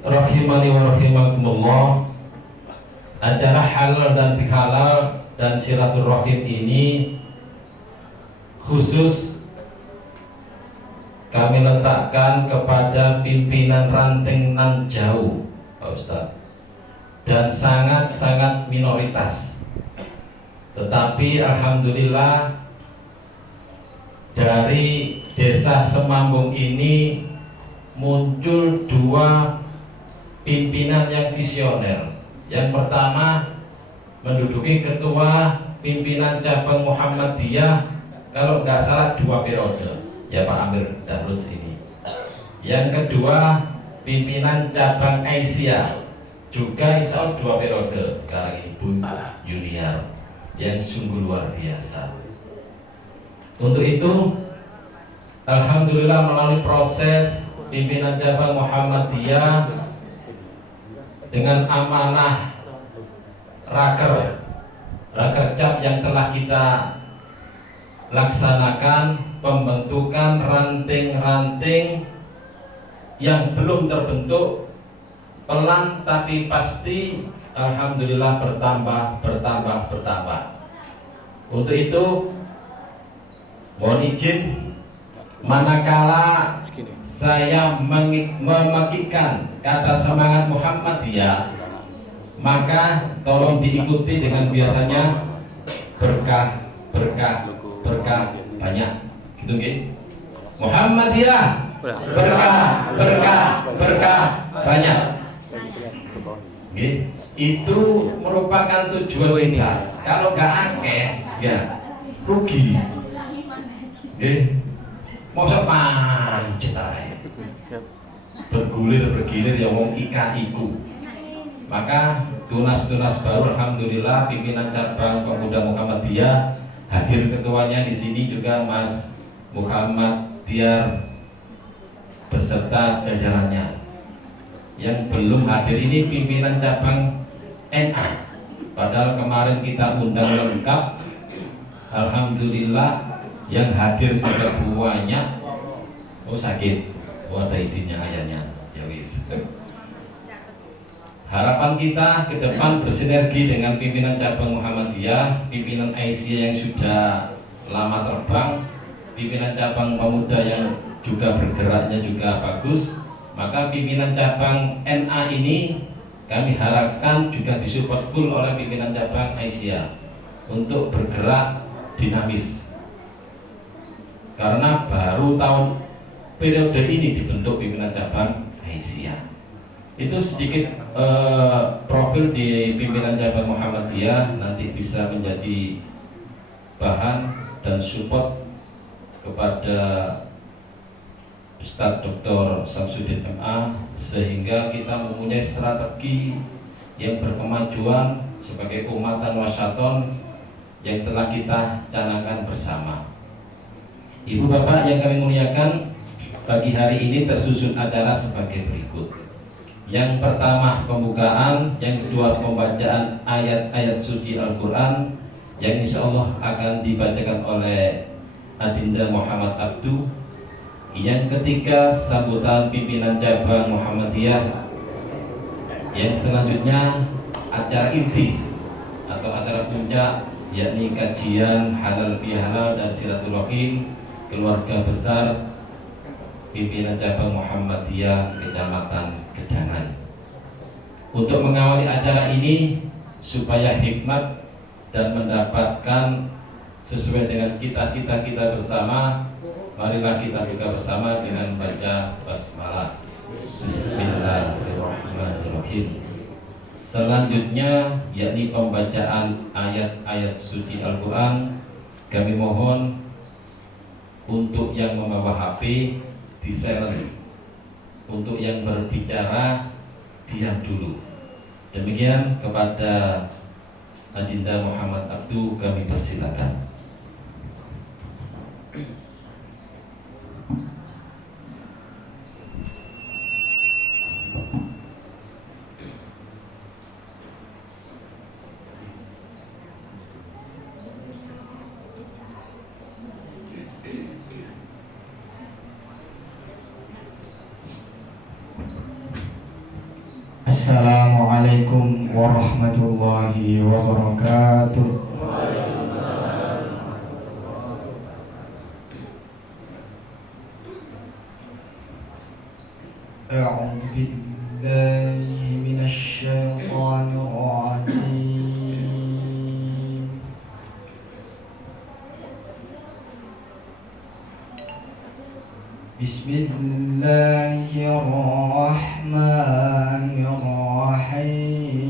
rahimani wa rahimakumullah, acara halal dan bihalal dan silaturahim ini khusus kami letakkan kepada pimpinan ranting nan jauh, Pak Ustadz, dan sangat-sangat minoritas. Tetapi alhamdulillah dari desa Semambung ini muncul dua pimpinan yang visioner. Yang pertama menduduki ketua pimpinan cabang Muhammadiyah, kalau nggak salah 2 periode, ya Pak Amir Darus ini. Yang kedua pimpinan cabang Aisyah, juga insya Allah 2 periode sekarang Ibu Junior, yang sungguh luar biasa. Untuk itu alhamdulillah melalui proses pimpinan cabang Muhammadiyah dengan amanah rakercap yang telah kita laksanakan, pembentukan ranting-ranting yang belum terbentuk, pelan tapi pasti alhamdulillah bertambah. Untuk itu mohon izin, manakala saya memakikan kata semangat Muhammadiyah, maka tolong diikuti dengan biasanya berkah banyak, gitu nggih. Muhammadiyah berkah banyak. Nggih, itu merupakan tujuan kita. Kalau nggak akeh, ya rugi. Nggih, mosok pancet ae. Bergilir ya wong iku. Maka tunas-tunas baru alhamdulillah pimpinan cabang Pemuda Muhammadiyah hadir, ketuanya di sini juga Mas Muhammad Tiar beserta jajarannya. Yang belum hadir ini pimpinan cabang NA. Padahal kemarin kita undang lengkap. Alhamdulillah yang hadir juga banyak. Oh sakit, ada izinnya ayahnya. Ya wis. Harapan kita ke depan bersinergi dengan pimpinan cabang Muhammadiyah, pimpinan Aisyah yang sudah lama terbang, pimpinan cabang Pemuda yang juga bergeraknya juga bagus. Maka pimpinan cabang NA ini kami harapkan juga disupport full oleh pimpinan cabang Aisyah untuk bergerak dinamis. Karena baru tahun periode ini dibentuk pimpinan cabang Aisyah. Itu sedikit profil di pimpinan cabang Muhammadiyah, nanti bisa menjadi bahan dan support kepada Ustadz Dr. Samsudin MA, sehingga kita mempunyai strategi yang berkemajuan sebagai umatan wasyaton yang telah kita canangkan bersama. Ibu bapak yang kami muliakan, pagi hari ini tersusun acara sebagai berikut. Yang pertama pembukaan, yang kedua pembacaan ayat-ayat suci Al-Quran yang insya Allah akan dibacakan oleh Adinda Muhammad Abdu. Yang ketiga sambutan pimpinan cabang Muhammadiyah. Yang selanjutnya acara inti atau acara puncak, yakni kajian halal bihalal dan silaturahim keluarga besar pimpinan cabang Muhammadiyah Kecamatan Gedangan. Untuk mengawali acara ini supaya hikmat dan mendapatkan sesuai dengan cita-cita kita bersama, marilah kita buka bersama dengan baca basmalah. Bismillahirrahmanirrahim. Selanjutnya yakni pembacaan ayat-ayat suci Al-Quran. Kami mohon untuk yang membawa HP di silent, untuk yang berbicara diam dulu. Demikian kepada Adinda Muhammad Abdu kami persilakan. Assalamualaikum warahmatullahi wabarakatuh. A'udzu billahi minasy syaithanir rajim. Bismillahirrahmanirrahim.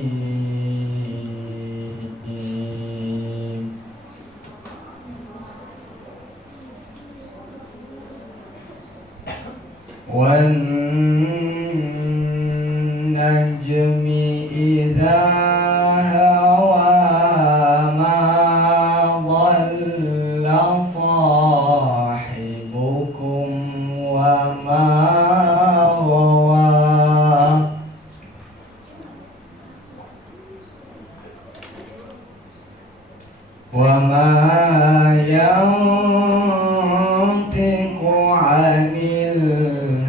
Wan najmi idza hawa ma dhalla sahibukum wa ma ghawa wa ma yantiqu 'anil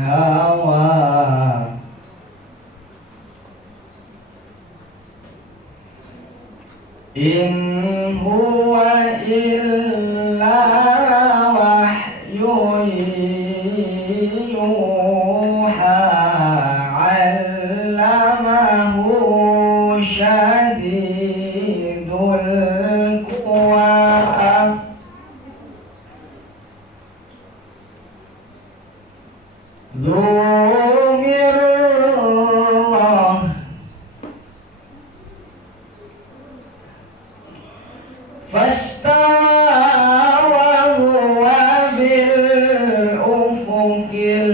hawa in huwa illa wahyun yuha 'allamahu syadidul quwa dzu mirrah fastawa wa huwa bil ufuqil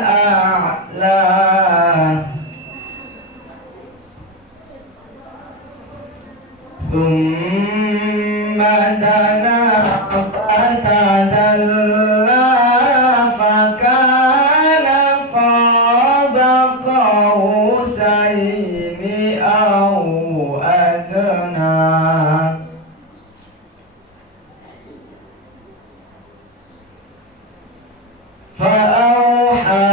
a'la thumma dana fatadalla fakana qaba qausaini aw adna فأوحى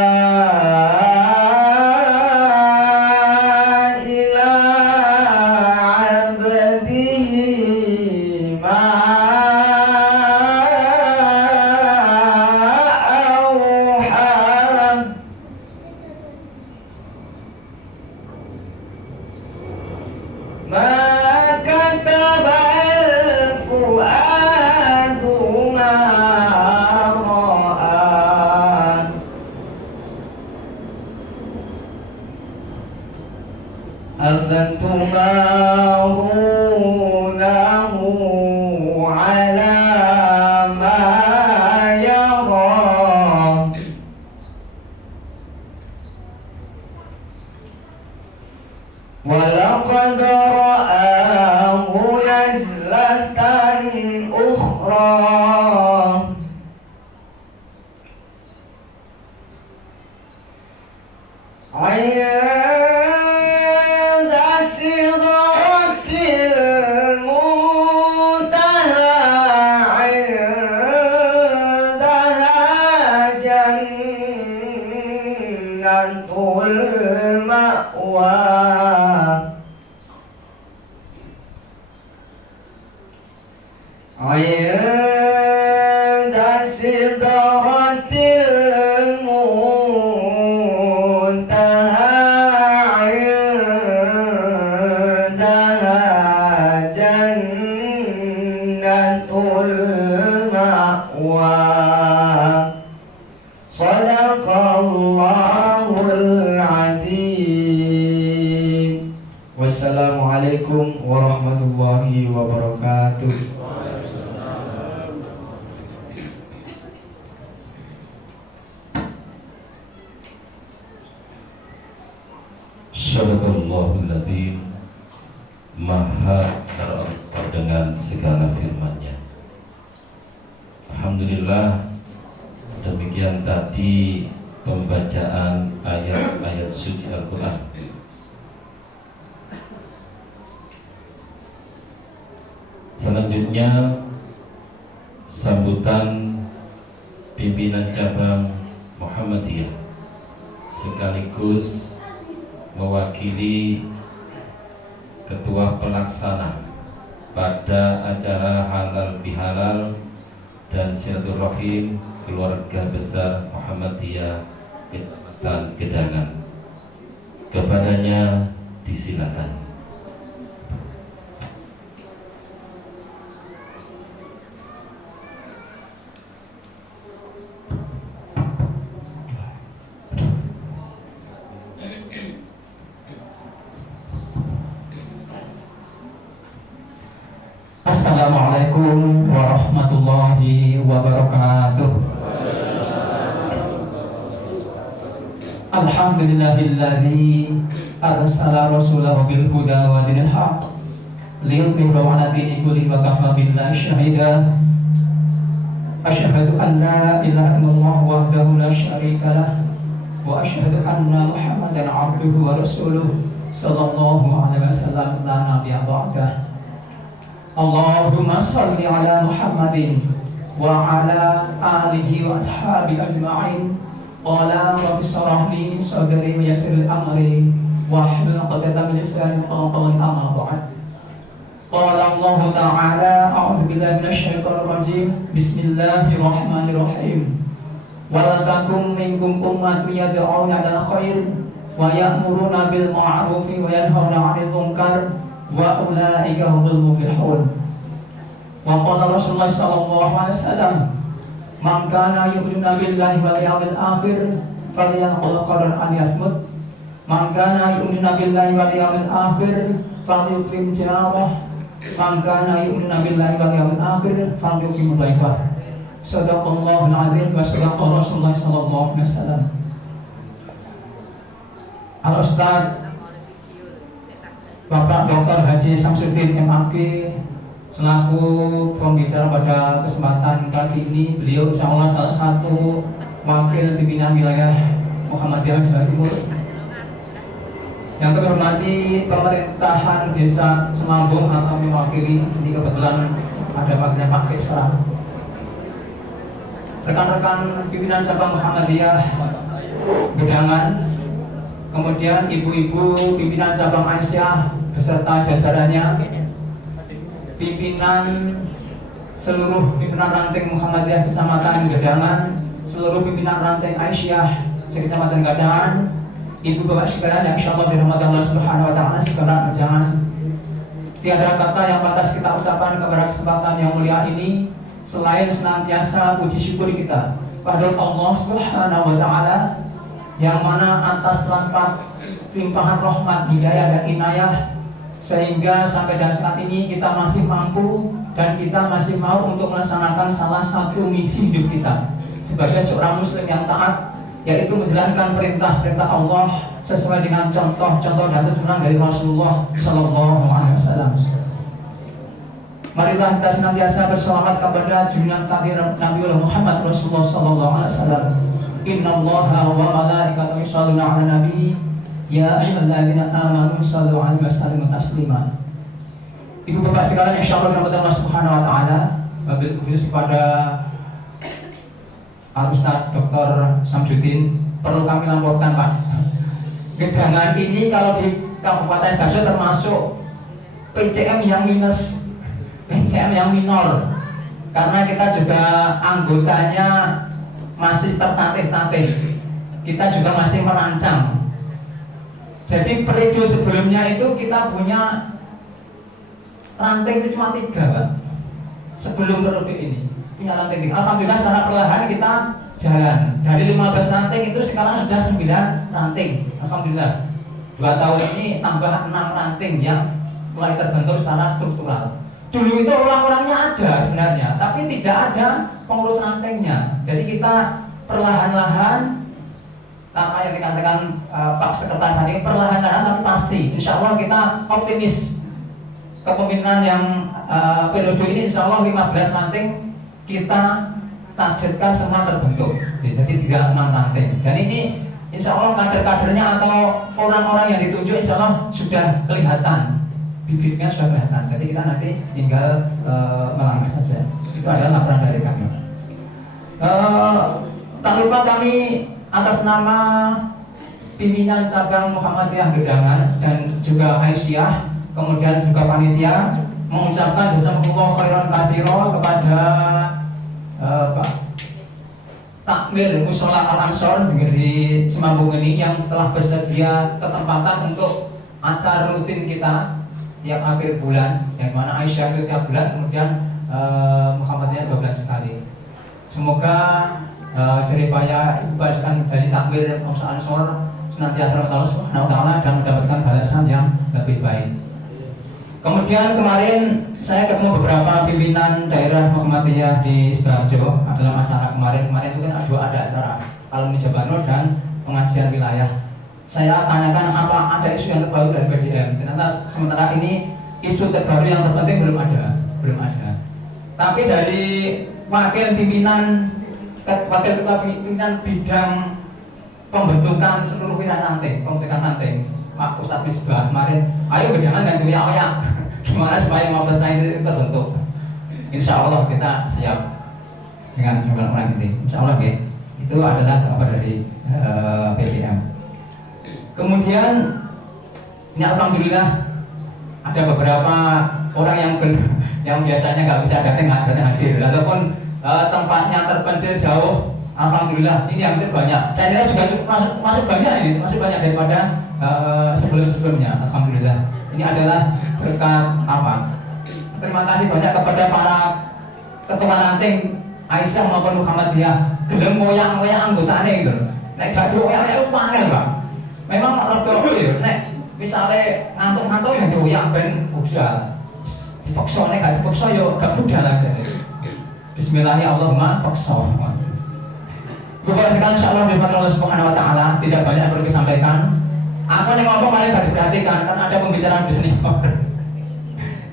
إلى عبده ما أوحى ما كتب الفؤاد ما رأى أفتمارونه على ما يرى ولقد رآه نزلة أخرى عند سدرة المنتهى عندها جنة المأوى عند سدرة المنتهى عندها جنة المأوى صدق الله العظيم. Wassalamualaikum warahmatullahi wabarakatuh. Sadaqallahul adzim. Maha dengan segala firman-Nya. Alhamdulillah, demikian tadi pembacaan ayat-ayat suci Al-Quran. Selanjutnya sambutan pimpinan cabang Muhammadiyah sekaligus mewakili Ketua Pelaksana pada acara halal bihalal dan silaturahim keluarga besar Muhammadiyah Kecamatan Gedangan. Kepadanya disilakan. Assalamualaikum warahmatullahi wabarakatuh. Alhamdulillahillazi arsala rasulahu bil huda wa dinil haq liyudhhirahu 'ala dini kullihi wa kafa billahi shahida. Asyhadu an la ilaha illallah wahdahu la syarika lah wa asyhadu anna Muhammadan 'abduhu wa rasuluh sallallahu alaihi wasallam la nabiyya ba'dah. Allahumma salli ala Muhammadin wa ala alihi wa ashabi ajma'in. Qala rabbi shrah li sadri wa yassir li amri wahlul 'uqdatam min lisani yafqahu qawli amma ba'd. Qala Allah ta'ala a'udzu billahi minasy syaithanir rajim. Bismillahirrahmanirrahim. Wa takum minkum ummatun yad'una 'ilal khair wa ya'muruna bil ma'rufi wa yanhauna 'anil munkar wa ulaika humul muflihun. Wa qala Rasulullah sallallahu alaihi wasallam, man kana yu'minu billahi wal yawmil akhir falyanqul khairan aw liyasmut. Man kana yu'minu billahi wal yawmil akhir falyukrim jarah. Man kana yu'minu billahi wal yawmil akhir falyukrim dhaifah. Shadaqallahul azim wa shadaqa Rasulullah sallallahu alaihi wasallam. Al Ustaz Bapak Dr. Haji Samsudin MAG selaku pembicara pada kesempatan kali ini. Beliau insyaallah salah satu wakil pimpinan wilayah Muhammadiyah Jawa Timur. Yang kami hormati pemerintahan Desa Semambung atau mewakili, ini kebetulan ada wakilnya Pak Kesra. Rekan-rekan pimpinan cabang Muhammadiyah Gedangan, kemudian ibu-ibu pimpinan cabang Aisyah beserta jajarannya, pimpinan seluruh pimpinan ranting Muhammadiyah Kecamatan Gedangan, seluruh pimpinan ranting Aisyah Sekecamatan Gedangan, ibu bapak sekalian yang insyaallah dirahmati Allah Subhanahu wa taala sekalian berjangan. Tiada kata yang pantas kita ucapkan kepada kesempatan yang mulia ini selain senantiasa puji syukur kita pada Allah Subhanahu wa taala yang mana atas limpahan rahmat, hidayah dan inayah sehingga sampai dan saat ini kita masih mampu dan kita masih mau untuk melaksanakan salah satu misi hidup kita sebagai seorang muslim yang taat, yaitu menjalankan perintah-perintah Allah sesuai dengan contoh-contoh dan tuntunan dari Rasulullah sallallahu alaihi wasallam. Marilah kita senantiasa berselawat kepada junjungan kami Nabi Muhammad Rasulullah sallallahu alaihi wasallam. Innallaha wa malaikatahu yusholluna 'alan nabi ya ayyuhalladzina amanu shallu 'alaihi wa sallimu taslima. Ibu bapak sekalian insyaallah rahmat Allah Subhanahu wa taala, wabil khusus kepada Al Ustaz Dr. Samsudin perlu kami laporkan Pak. Gedangan ini kalau di Kabupaten Sidoarjo termasuk PCM yang minus, PCM yang minor, karena kita juga anggotanya masih tertatih-tatih, kita juga masih merancang. Jadi periode sebelumnya itu kita punya ranting itu cuma 3 Pak. Sebelum periode ini punya ranting 3. Alhamdulillah secara perlahan kita jalan. Dari 15 ranting itu sekarang sudah 9 ranting. Alhamdulillah 2 tahun ini tambah 6 ranting yang mulai terbentuk secara struktural. Dulu itu orang-orangnya ada sebenarnya, tapi tidak ada pengurus rantingnya. Jadi kita perlahan-lahan, apa yang dikatakan Pak Sekretaris tadi, perlahan-lahan tapi pasti. Insya Allah kita optimis kepemimpinan yang periode ini insya Allah 15 ranting kita targetkan semua terbentuk. Jadi 36 ranting. Dan ini insya Allah kader-kadernya atau orang-orang yang ditunjuk insya Allah sudah kelihatan. Bibitnya sudah kelihatan, jadi kita nanti tinggal melangkah saja. Itu adalah laporan dari kami. Tak lupa kami atas nama pimpinan cabang Muhammadiyah Gedangan dan juga Aisyah kemudian juga panitia mengucapkan jazakumullah khairan katsira kepada Pak Takmir Mushola Al-Ansor di Semambung ini yang telah bersedia ketempatan untuk acara rutin kita tiap akhir bulan, yang mana Aisyah itu tiap bulan, kemudian Muhammadiyah 2 bulan sekali. Semoga jeripaya ibadah dari Takmir Mushola Al-Ansor senantiasa Allah Subhanahu wa taala dan mendapatkan balasan yang lebih baik. Kemudian kemarin saya ketemu beberapa pimpinan daerah Muhammadiyah di Sidoarjo dalam acara kemarin itu kan ada acara alumni Jabanur dan pengajian wilayah. Saya tanyakan apa ada isu yang terbaru dari PDM. Ternyata sementara ini isu terbaru yang terpenting belum ada. Tapi dari wakil ketua pimpinan bidang pembentukan seluruh wilayah pembentukan nanti, Pak Ustadz Bisbah kemarin, ayo jangan ganti oyak. Gimana supaya maafkan itu terbentuk? Insya Allah kita siap dengan 9 orang ini. Insya Allah ya. Itu adalah apa dari PDM. Kemudian ini alhamdulillah ada beberapa orang yang biasanya nggak bisa datang hadir, ataupun tempatnya terpencil jauh. Alhamdulillah ini hampir banyak. Saya kira juga masih banyak ini, masih banyak daripada sebelumnya. Alhamdulillah. Ini adalah berkat apa? Terima kasih banyak kepada para ketua ranting Aisyah maupun Muhammadiyah. Gelem moyang anggotane gitu. Nek gak doyak panel, Pak. Memang rada yo nek misale ngantuk-ngantuk ya doyak ben budal. Dipaksa nek gak dipaksa yo gak budal aja. Bismillahirrahmanirrahim paksa. Bapak sekalian insyaallah di Allah Subhanahu wa taala tidak banyak yang perlu disampaikan. Apa yang ngomong paling gak diperhatikan karena ada pembicaraan senior.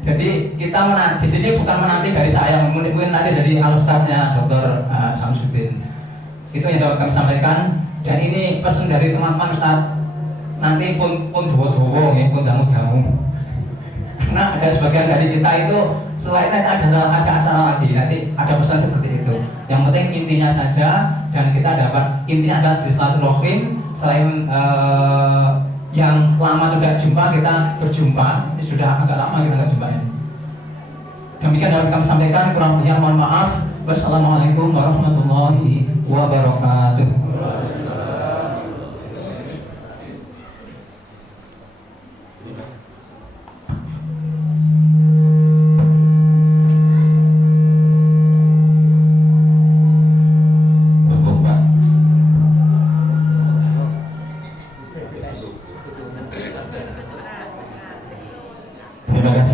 Jadi kita di sini bukan menanti dari saya, mungkin nanti dari Al-Ustadznya Dr. Samsudin. Itu yang dapat kami sampaikan. Dan ini pesan dari teman-teman Ustadz. Nanti pun dowo-dowo, pun jamu-jamu. Karena ada sebagian dari kita itu selain nanti ada acara lagi, nanti ada pesan seperti itu. Yang penting intinya saja dan kita dapat intinya adalah silaturahim. Selain yang lama tidak jumpa, kita berjumpa. Ini sudah agak lama kita tidak jumpa ini. Demikian dapat kami sampaikan, kurang lebihnya mohon maaf. Wassalamualaikum warahmatullahi wabarakatuh.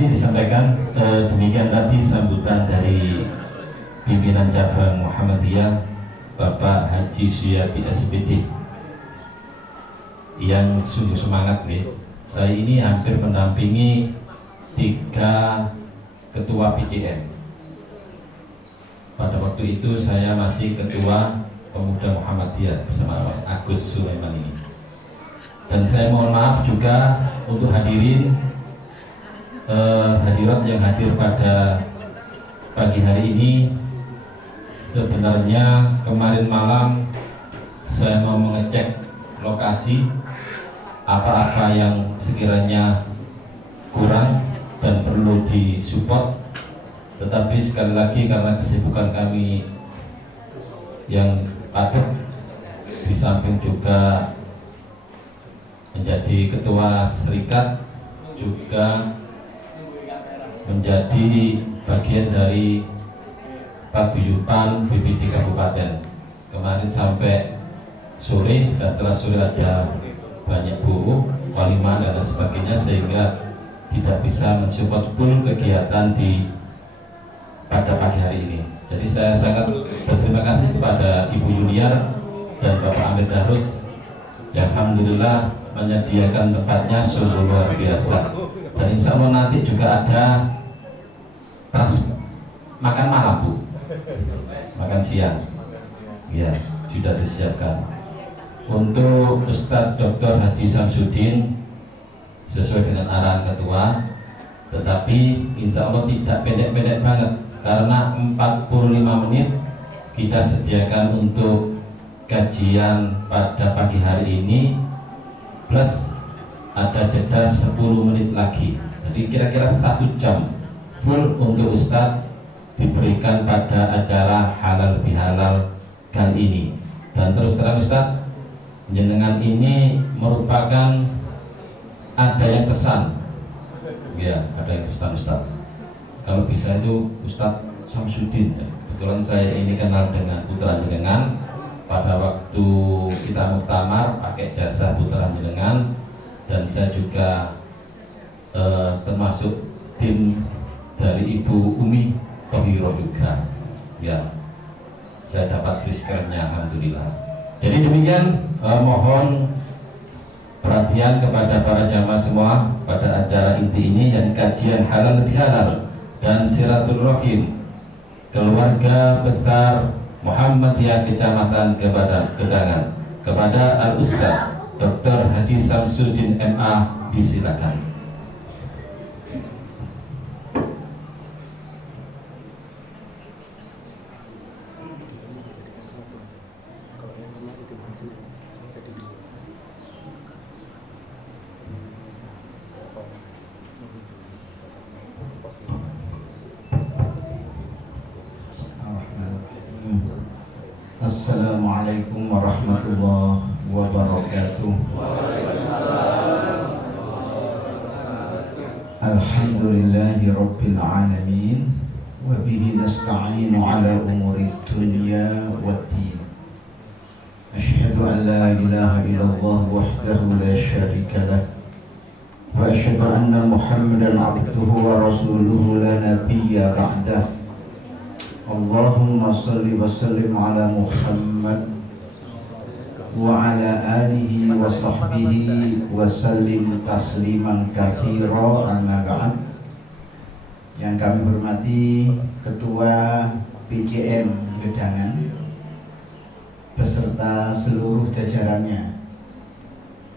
Disampaikan demikian tadi sambutan dari pimpinan cabang Muhammadiyah Bapak Haji Suyati SPD yang sungguh semangat nih. Saya ini hampir mendampingi 3 ketua PCM. Pada waktu itu saya masih ketua pemuda Muhammadiyah bersama Mas Agus Sulaiman ini. Dan saya mohon maaf juga untuk hadirin hadirat yang hadir pada pagi hari ini. Sebenarnya kemarin malam saya mau mengecek lokasi apa-apa yang sekiranya kurang dan perlu disupport, tetapi sekali lagi karena kesibukan kami yang padat, di samping juga menjadi ketua serikat, juga menjadi bagian dari paguyuban BPD Kabupaten. Kemarin sampai sore dan telah sore ada banyak buku, walimah dan lain sebagainya, sehingga tidak bisa mensupport full kegiatan pada pagi hari ini. Jadi saya sangat berterima kasih kepada Ibu Yuniar dan Bapak Amir Darus yang alhamdulillah menyediakan tempatnya sungguh luar biasa. Dan insya Allah nanti juga ada makan malam, Bu, makan siang, ya sudah disiapkan untuk Ustadz Dr. Haji Samsudin sesuai dengan arahan ketua, tetapi insya Allah tidak pendek-pendek banget karena 45 menit kita sediakan untuk kajian pada pagi hari ini, plus ada jeda 10 menit lagi. Jadi kira-kira 1 jam full untuk Ustadz diberikan pada acara halal bihalal kali ini. Dan terus terang Ustadz, jenengan ini merupakan ada yang pesan, ya ada yang pesan Ustadz. Kalau bisa itu Ustadz Samsudin, ya. Kebetulan saya ini kenal dengan putra jenengan. Pada waktu kita muktamar pakai jasa putra jenengan, dan saya juga termasuk tim dari Ibu Umi Tohiro juga, ya saya dapat friskernya alhamdulillah. Jadi demikian, mohon perhatian kepada para jamaah semua pada acara inti ini, yang kajian halal bihalal dan silaturahim keluarga besar Muhammadiyah Kecamatan Gedangan kepada Al-Ustaz Dr. Haji Samsudin MA, disilakan. Assalamualaikum warahmatullahi wabarakatuh. Alhamdulillahi rabbil alamin, wa bihi nasta'inu ala umuri dunya waddin. Asyhadu an la ilaha illallah wahdahu la syarika lah, wa asyhadu anna Muhammadan abduhu wa rasuluhu la nabiyya ba'dah. Allahumma salli wa sallim ala Muhammad wa ala alihi wa sahbihi wa sallim tasliman katsira, amma ba'd. Yang kami hormati Ketua PJM Gedangan beserta seluruh jajarannya,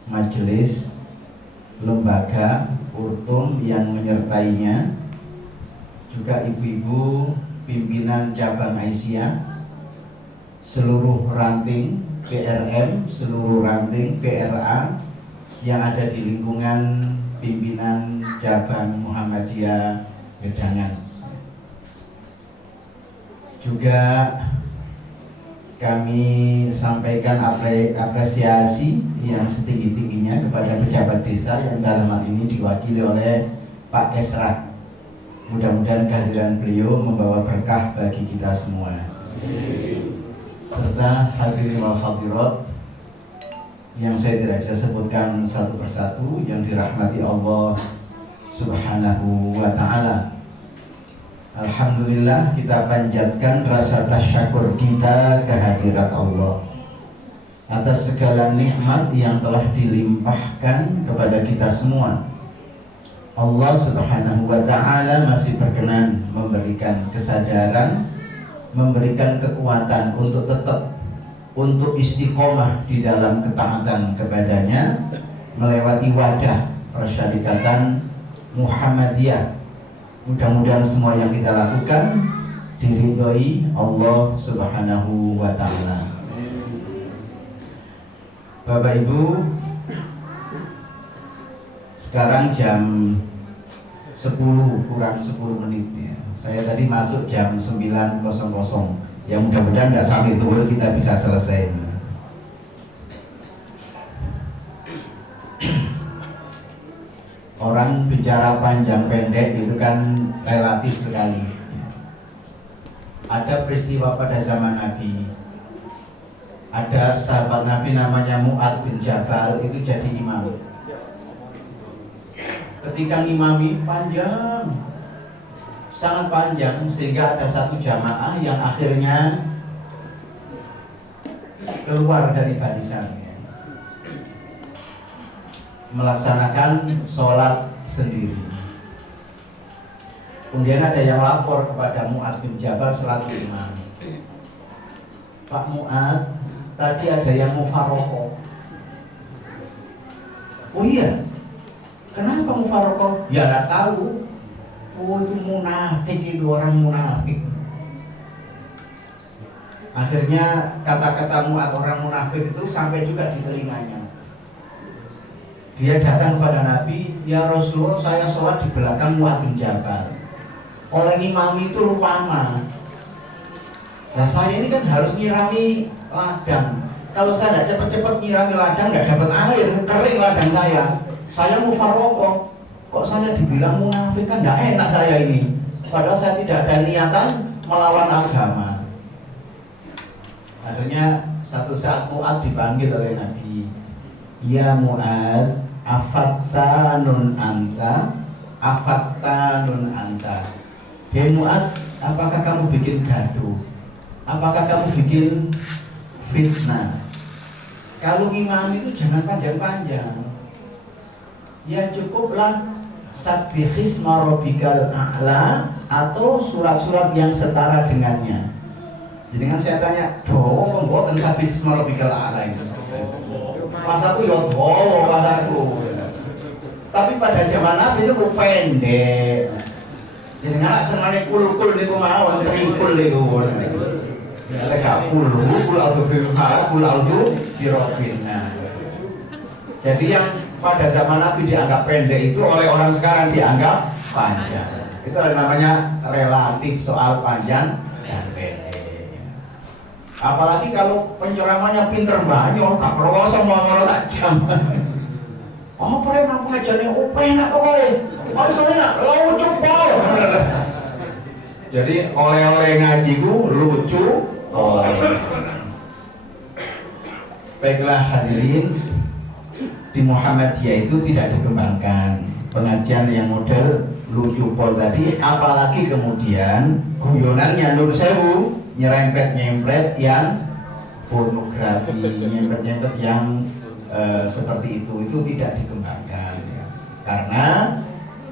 majelis, lembaga, urtum yang menyertainya, juga ibu-ibu pimpinan cabang Aisyah, seluruh ranting PRM, seluruh ranting PRA yang ada di lingkungan pimpinan cabang Muhammadiyah Gedangan. Juga kami sampaikan apresiasi yang setinggi-tingginya kepada pejabat desa yang dalam hal ini diwakili oleh Pak Kesra. Mudah-mudahan kehadiran beliau membawa berkah bagi kita semua. Serta hadirin wal hadirat yang saya tidak bisa sebutkan satu persatu, yang dirahmati Allah Subhanahu wa ta'ala. Alhamdulillah, kita panjatkan rasa tasyakur kita kehadirat Allah atas segala nikmat yang telah dilimpahkan kepada kita semua. Allah Subhanahu wa ta'ala masih berkenan memberikan kesadaran, memberikan kekuatan untuk tetap, untuk istiqomah di dalam ketaatan kepadanya melewati wadah persyarikatan Muhammadiyah. Mudah-mudahan semua yang kita lakukan diridhoi Allah Subhanahu wa ta'ala. Bapak Ibu, sekarang jam 10 kurang 10 menit ya. Saya tadi masuk jam 9.00. Ya mudah-mudahan nggak sampai zuhur kita bisa selesai. Orang bicara panjang pendek itu kan relatif sekali. Ada peristiwa pada zaman Nabi. Ada sahabat Nabi namanya Mu'adz bin Jabal, itu jadi imam. Ketika ngimami panjang, sangat panjang, sehingga ada satu jamaah yang akhirnya keluar dari barisan, melaksanakan sholat sendiri. Kemudian ada yang lapor kepada Mu'adz bin Jabal selaku imam. Pak Mu'adz, tadi ada yang mufarokoh. Oh iya, kenapa mufarokoh? Ya nggak tahu. Oh itu munafik, itu orang munafik. Akhirnya kata-kata Mu'adz orang munafik itu sampai juga di telinganya. Dia datang kepada Nabi, ya Rasulullah, saya sholat di belakang Mu'adz bin Jabal. Orang imam itu lama. Nah saya ini kan harus nyirami ladang. Kalau saya tidak cepat-cepat nyirami ladang, nggak dapat air, kering ladang saya. Saya mufarroqah. Kok saya dibilang munafik, kan nggak enak saya ini. Padahal saya tidak ada niatan melawan agama. Akhirnya satu saat Mu'adz dipanggil oleh Nabi. Ya Mu'adz, afattanun anta, afattanun anta. Ya Mu'adz, apakah kamu bikin gaduh? Apakah kamu bikin fitnah? Kalau imam itu jangan panjang-panjang. Ya cukuplah Sabbihisma rabbikal a'la atau surat-surat yang setara dengannya. Jadi kan saya tanya, doa mboten Sabbihisma rabbikal a'la itu. Masaku ya doa masaku. Tapi pada zaman Nabi itu pendek. Jadi nggak sengaja kul-kul niku mawon trikul niku. Ya gak kul auto birobina. Jadi yang pada zaman Nabi dianggap pendek itu oleh orang sekarang dianggap panjang. Itu namanya relatif soal panjang dan pendek. Apalagi kalau penceramahnya pinter banyak, tak kerasa mau tak jam. Oh, preman pengajarnya, oh enak pokoknya. Oh, soalnya lucu pol. Jadi oleh-oleh ngajiku lucu. Oh. Baiklah hadirin, di Muhammadiyah itu tidak dikembangkan pengajian yang model lucu pol tadi, apalagi kemudian guyonannya nur sewu nyerempet-nyempet yang pornografi, nyempet-nyempet yang seperti itu tidak dikembangkan ya. Karena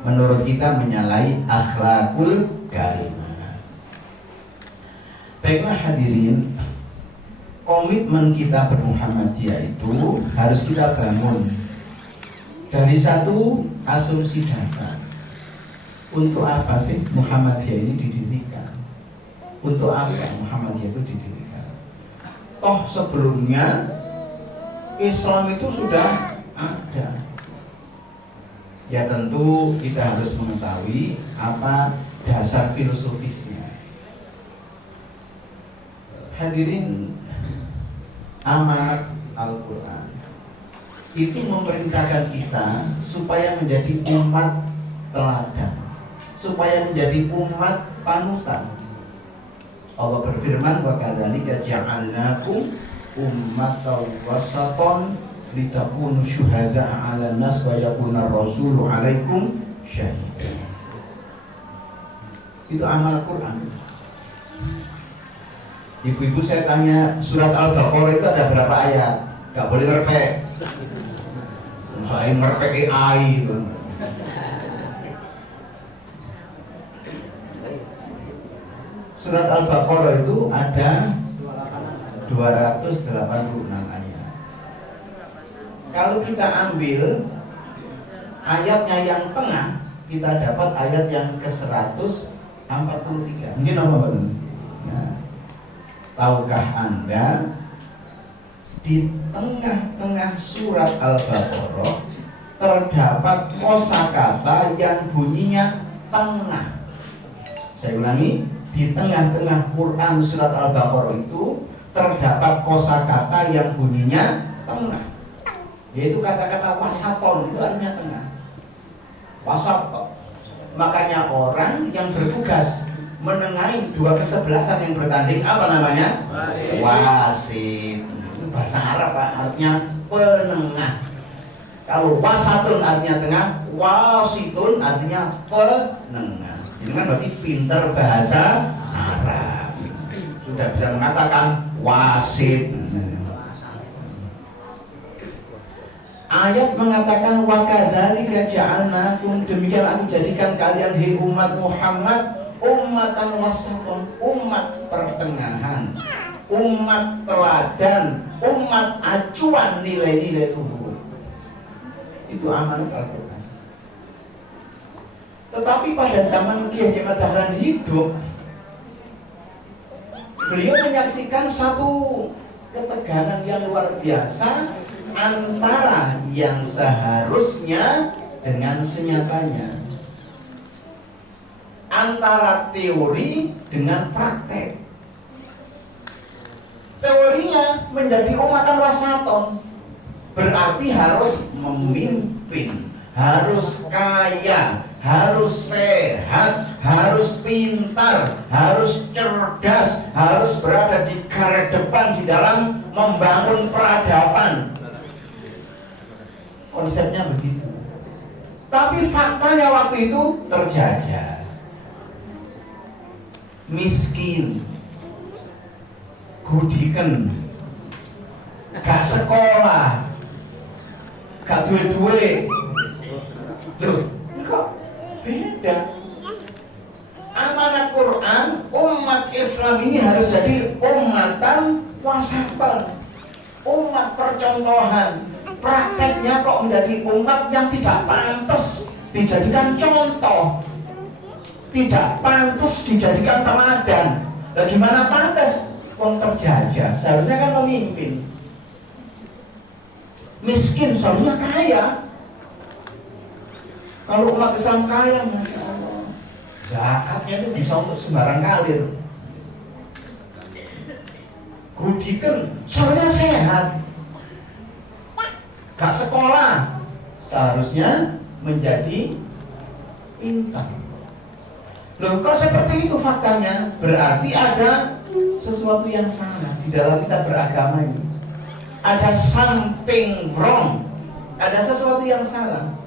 menurut kita menyalahi akhlakul karimah. Baiklah hadirin, komitmen kita bermuhammadiyah itu harus kita bangun dari satu asumsi dasar. Untuk apa sih Muhammadiyah ini didirikan? Untuk apa Muhammadiyah itu didirikan? Toh sebelumnya Islam itu sudah ada. Ya tentu kita harus mengetahui apa dasar filosofisnya. Hadirin, amanat Al-Quran itu memerintahkan kita supaya menjadi umat teladan, supaya menjadi umat panutan. Allah berfirman, wa kadzalika ja'alnakum ummatan wasatan litakunu syuhada'a 'alan nas wa yakuna rasulu 'alaikum syahida. Itu amal Quran. Ibu-ibu saya tanya, surat Al-Baqarah itu ada berapa ayat? Gak boleh ngerpek. Saya ngerpek AI itu. Surat Al-Baqarah itu ada 286 ayat. Kalau kita ambil ayatnya yang tengah, kita dapat ayat yang ke-143. Mungkin apa Pak? Nah, tahukah Anda di tengah-tengah surat Al-Baqarah terdapat kosakata yang bunyinya tengah. Saya ulangi, di tengah-tengah Quran surat Al-Baqarah itu terdapat kosakata yang bunyinya tengah, yaitu kata-kata wasaton, itu artinya tengah. Wasaton. Makanya orang yang bertugas menengahi dua kesebelasan yang bertanding apa namanya? Wasit. Itu bahasa Arab Pak, artinya penengah. Kalau wasatun artinya tengah, wasitun artinya penengah. Ini kan berarti pintar bahasa Arab, sudah bisa mengatakan wasit. Ayat mengatakan wa kadzalika ja'alnakum, demikian aku jadikan kalian hai umat Muhammad ummatan wasatan, umat pertengahan, umat teladan, umat acuan nilai-nilai luhur. Itu amanat Al-Quran. Tetapi pada zaman Kiai Haji Ahmad Dahlan hidup, beliau menyaksikan satu ketegangan yang luar biasa antara yang seharusnya dengan senyatanya, antara teori dengan praktek. Teorinya menjadi umatan wasaton berarti harus memimpin, harus kaya, harus sehat, harus pintar, harus cerdas, harus berada di garda depan di dalam membangun peradaban. Konsepnya begitu. Tapi faktanya waktu itu terjajah, miskin, gudiken, gak sekolah, gak duwe-duwe. Loh, kok beda? Amanat Quran, umat Islam ini harus jadi umatan wasatan, umat percontohan. Prakteknya kok menjadi umat yang tidak pantas dijadikan contoh, tidak pantas dijadikan teladan. Bagaimana pantas? Wong terjajah, seharusnya kan memimpin. Miskin, seharusnya kaya. Kalau umat Islam kaya, Masya Allah, zakatnya itu bisa untuk sembarang kalir. Gudikan, seharusnya sehat. Gak sekolah, seharusnya menjadi pintar. Loh, kok seperti itu faktanya? Berarti ada sesuatu yang salah di dalam kita beragama ini. Ada something wrong, ada sesuatu yang salah.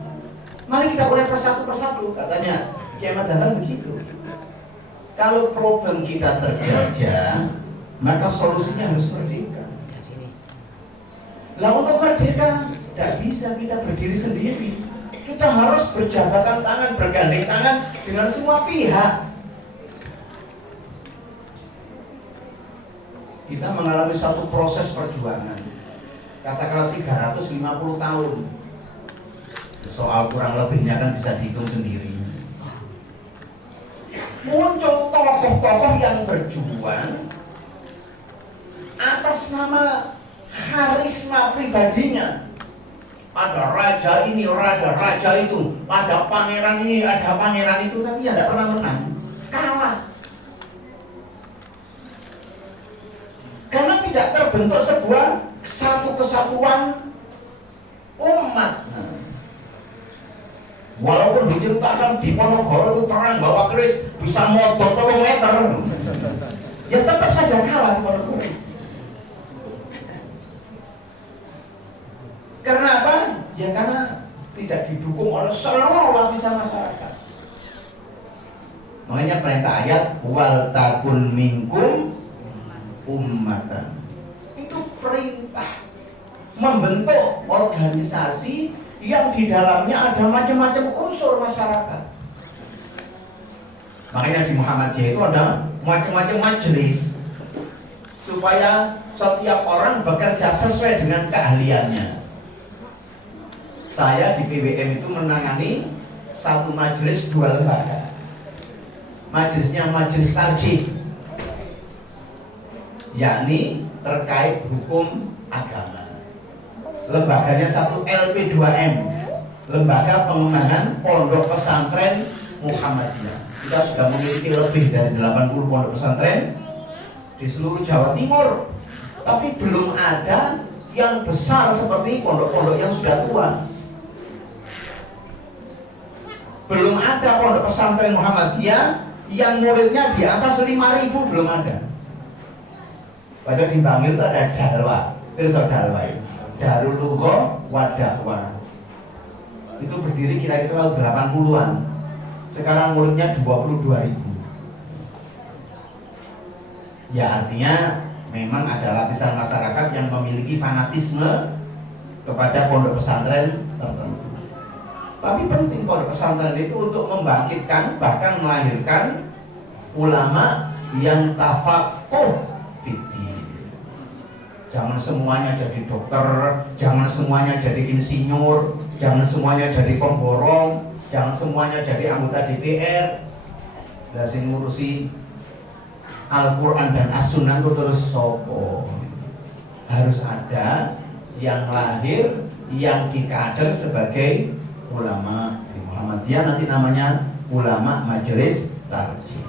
Mari kita mulai persatu-persatu, katanya Kiamat datang begitu. Kalau problem kita terjajah, maka solusinya harus merdeka. Lah untuk merdeka, tidak bisa kita berdiri sendiri. Kita harus berjabatan tangan, bergandeng tangan dengan semua pihak. Kita mengalami satu proses perjuangan, katakanlah 350 tahun. Soal kurang lebihnya kan bisa dihitung sendiri. Muncul tokoh-tokoh yang berjuang atas nama karisma pribadinya. Ada raja ini, ada raja itu, ada pangeran ini, ada pangeran itu, tapi ya tidak pernah menang, kalah. Karena tidak terbentuk sebuah satu kesatuan umat. Walaupun diceritakan di Ponorogo itu perang bawa keris bisa modal 3 meter, ya tetap saja kalah di Ponorogo. Karena apa? Ya karena tidak didukung oleh seluruh lapisan masyarakat. Makanya perintah ayat wal takun minkum ummatan, itu perintah membentuk organisasi yang di dalamnya ada macam-macam unsur masyarakat. Makanya di Muhammadiyah itu ada macam-macam majelis supaya setiap orang bekerja sesuai dengan keahliannya. Saya di PWM itu menangani satu majelis 2 lembaga. Majelisnya majelis tarjih, yakni terkait hukum agama. Lembaganya satu LP2M, Lembaga Pengembangan Pondok Pesantren Muhammadiyah. Kita sudah memiliki lebih dari 80 pondok pesantren di seluruh Jawa Timur, tapi belum ada yang besar seperti pondok-pondok yang sudah tua. Belum ada pondok pesantren Muhammadiyah yang muridnya di atas 5.000, belum ada. Padahal di Bangil itu ada dalwa, Dalwa itu Darul Lugha wa Dakwah. Itu berdiri kira-kira tahun 80-an. Sekarang muridnya 22.000. Ya artinya memang ada lapisan masyarakat yang memiliki fanatisme kepada pondok pesantren tertentu. Tapi penting pondok pesantren itu untuk membangkitkan, bahkan melahirkan ulama yang tafaqquh fiddin. Jangan semuanya jadi dokter, jangan semuanya jadi insinyur, jangan semuanya jadi pemborong, jangan semuanya jadi anggota DPR. Lah sing ngurusi Al-Quran dan As-Sunnah itu terus sopo. Harus ada yang lahir, yang dikader sebagai ulama di Muhammadiyah, nanti namanya ulama majelis tarjih.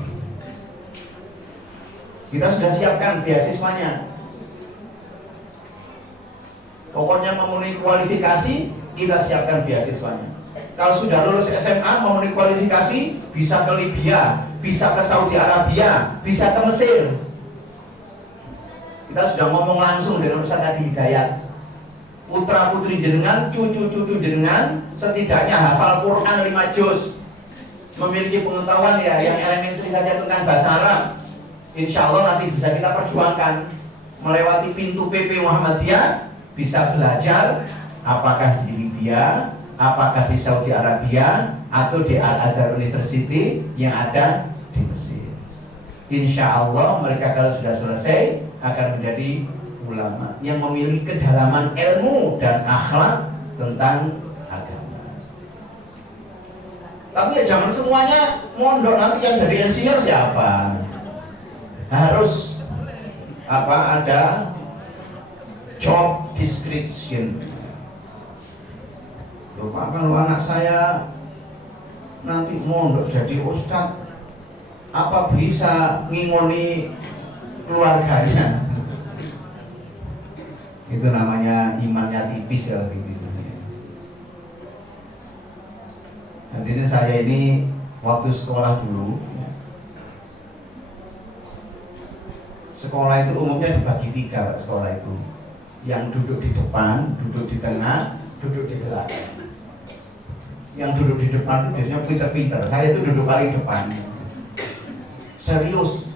Kita sudah siapkan beasiswanya. Pokoknya memenuhi kualifikasi, kita siapkan beasiswanya. Kalau sudah lulus SMA memenuhi kualifikasi, bisa ke Libya, bisa ke Saudi Arabia, bisa ke Mesir. Kita sudah ngomong langsung dengan Ustaz Adi Hidayat. Putra putri jenengan, cucu-cucu jenengan setidaknya hafal Quran 5 juz, memiliki pengetahuan ya yang elementary saja tentang bahasa Arab. Insya Allah nanti bisa kita perjuangkan melewati pintu PP Muhammadiyah, bisa belajar apakah di Libya, apakah di Saudi Arabia, atau di Al-Azhar University yang ada di Mesir. Insya Allah mereka kalau sudah selesai akan menjadi ulama yang memiliki kedalaman ilmu dan akhlak tentang agama. Tapi ya jangan semuanya mondok, nanti yang jadi insinyur siapa? Harus ada job description. Loh, Pak, kalau anak saya nanti mondok jadi ustadz, apa bisa ngingoni keluarganya? Itu namanya imannya tipis ya begitu. Artinya saya ini waktu sekolah dulu, sekolah itu umumnya dibagi 3, Pak, sekolah itu. Yang duduk di depan, duduk di tengah, duduk di belakang. Yang duduk di depan itu biasanya pinter-pinter. Saya itu duduk paling depan. Serius.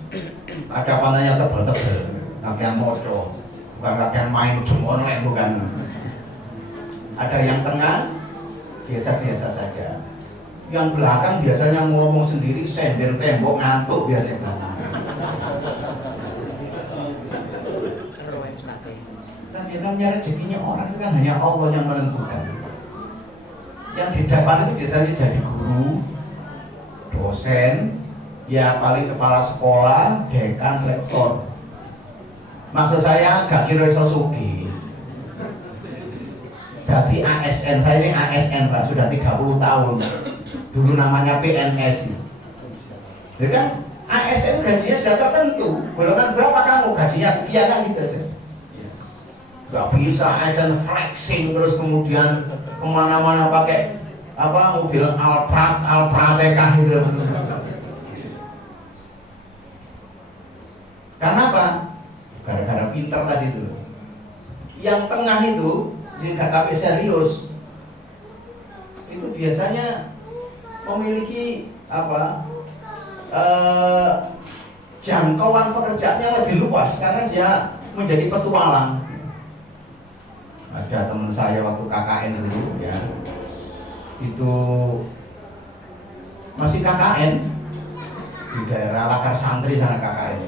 Ada panahnya tebel-tebel. Latihan moco. Bukan latihan main online, bukan. Ada yang tengah, biasa-biasa saja. Yang belakang biasanya ngomong sendiri, sender tembok, ngantuk biasanya. Tapi namanya rezekinya orang itu kan hanya Allah yang menentukan. Yang di depan itu biasanya jadi guru, dosen, ya paling kepala sekolah, dekan, rektor. Maksud saya gak kira iso sugih. Jadi ASN, saya ini ASN Pak, sudah 30 tahun. Dulu namanya PNS. Ya kan ASN gajinya sudah tertentu. Golongan berapa kamu, gajinya sekian lah gitu aja. Gak bisa ASN flexing terus kemudian kemana-mana pakai mobil Alpratekah gitu. Karena apa? Gara-gara pinter tadi itu. Yang tengah itu jika tapi serius itu biasanya memiliki jangkauan pekerjaannya lebih luas karena dia menjadi petualang. Ada teman saya waktu KKN dulu ya, itu masih KKN di daerah Lakar Santri sana KKN.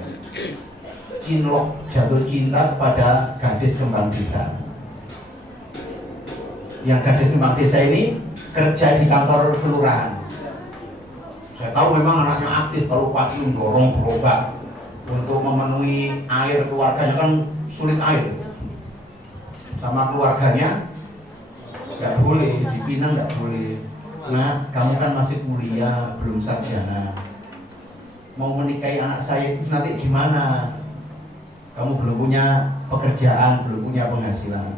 Cinlok jatuh cinta kepada gadis kembang desa. Yang gadis kembang desa ini kerja di kantor kelurahan. Saya tahu memang anaknya aktif, kalau pagi mendorong gerobak untuk memenuhi air keluarganya, kan sulit air. Sama keluarganya nggak boleh, dipinang nggak boleh. Nah, kamu kan masih kuliah, belum sarjana. Mau menikahi anak saya itu nanti gimana? Kamu belum punya pekerjaan, belum punya penghasilan.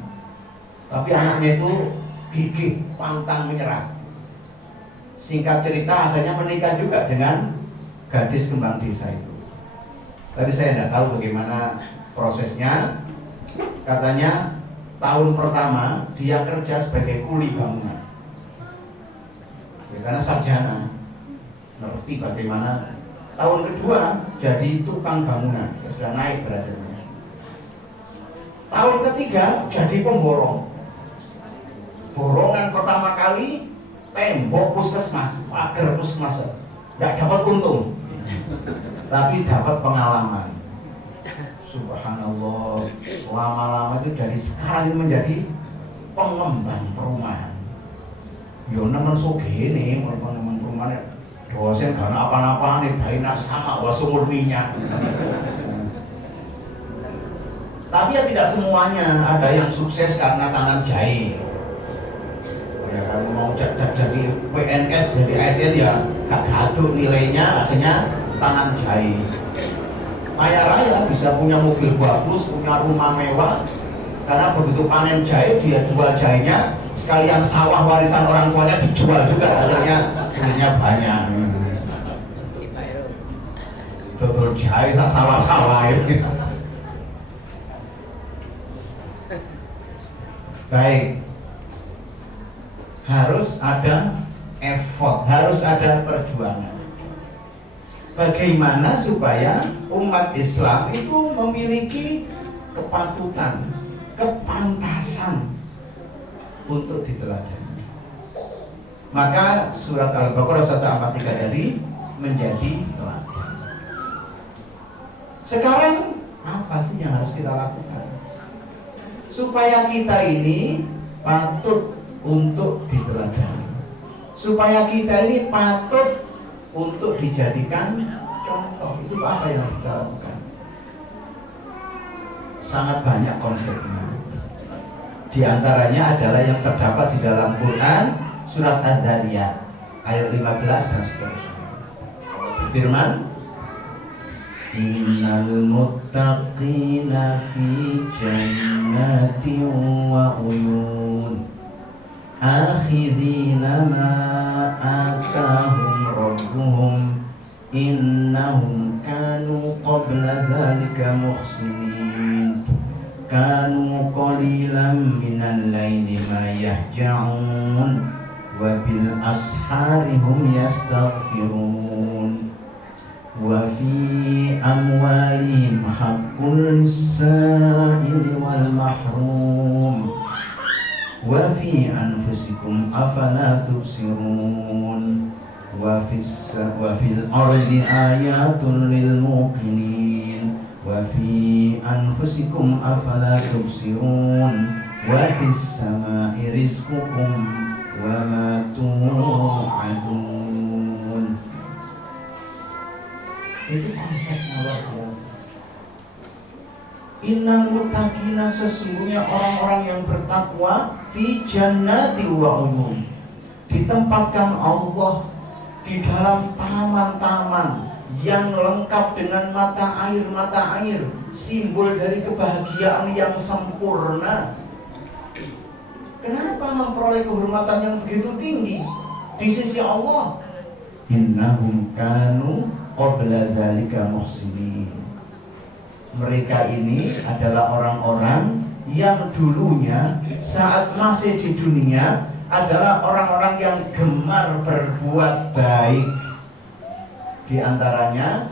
Tapi anaknya itu gigih, pantang menyerah. Singkat cerita akhirnya menikah juga dengan gadis kembang desa itu. Tapi saya tidak tahu bagaimana prosesnya. Katanya tahun pertama dia kerja sebagai kuli bangunan ya, karena sarjana, ngerti bagaimana. Tahun kedua jadi tukang bangunan, ya, sudah naik derajatnya. Tahun ketiga jadi pemborong. Borongan pertama kali tembok puskesmas, pagar puskesmas, nggak dapat untung, tapi dapat pengalaman. Subhanallah, lama-lama itu dari sekarang menjadi pengembang perumahan. Yo nemen sugih pengembang perumahan, dosen karena apa-apa nih bayinya sama wasumur minyak. Tapi ya tidak semuanya. Ada yang sukses karena tanam jahe. Ya kalau mau jadi PNS, jadi ASN ya gak gaduh nilainya, akhirnya tanam jahe. Kaya raya bisa punya mobil bagus, punya rumah mewah, karena begitu panen jahe dia jual jahenya, sekalian sawah warisan orang tuanya dijual juga, akhirnya duitnya banyak. Betul jahe sawah-sawah itu. Baik, harus ada effort, harus ada perjuangan. Bagaimana supaya umat Islam itu memiliki kepatutan, kepantasan untuk diteladani. Maka surat Al-Baqarah 143 tadi menjadi teladan. Sekarang apa sih yang harus kita lakukan supaya kita ini patut untuk diteladani, supaya kita ini patut untuk dijadikan contoh? Itu apa yang kita lakukan? Sangat banyak konsepnya. Di antaranya adalah yang terdapat di dalam Quran surat Az-Zariyat ayat 15 dan seterusnya. Firman, innal muttaqina fi jannatin wa uyun akhidhina ma atahum rabbuhum innahum kanu qabla dhalika muhsinin kanu qalilan minal laili ma yahja'un wa bil ashari hum yastaghfirun wa fi amwalihim haqqul lis-sa'ili wal mahrum wa fi anfusikum afala tubsirun wa fil ardi ayatun lil muqinin wa fi anfusikum afala tubsirun wa fis samai rizqukum wa ma tu'adun. Itu konsepnya luar biasa. Innal muttaqina, sesungguhnya orang-orang yang bertakwa, fi jannati wa uyun, ditempatkan Allah di dalam taman-taman yang lengkap dengan mata air, simbol dari kebahagiaan yang sempurna. Kenapa memperoleh kehormatan yang begitu tinggi di sisi Allah? Innahum kanu qabla zalika muhsinin. Mereka ini adalah orang-orang yang dulunya saat masih di dunia adalah orang-orang yang gemar berbuat baik. Di antaranya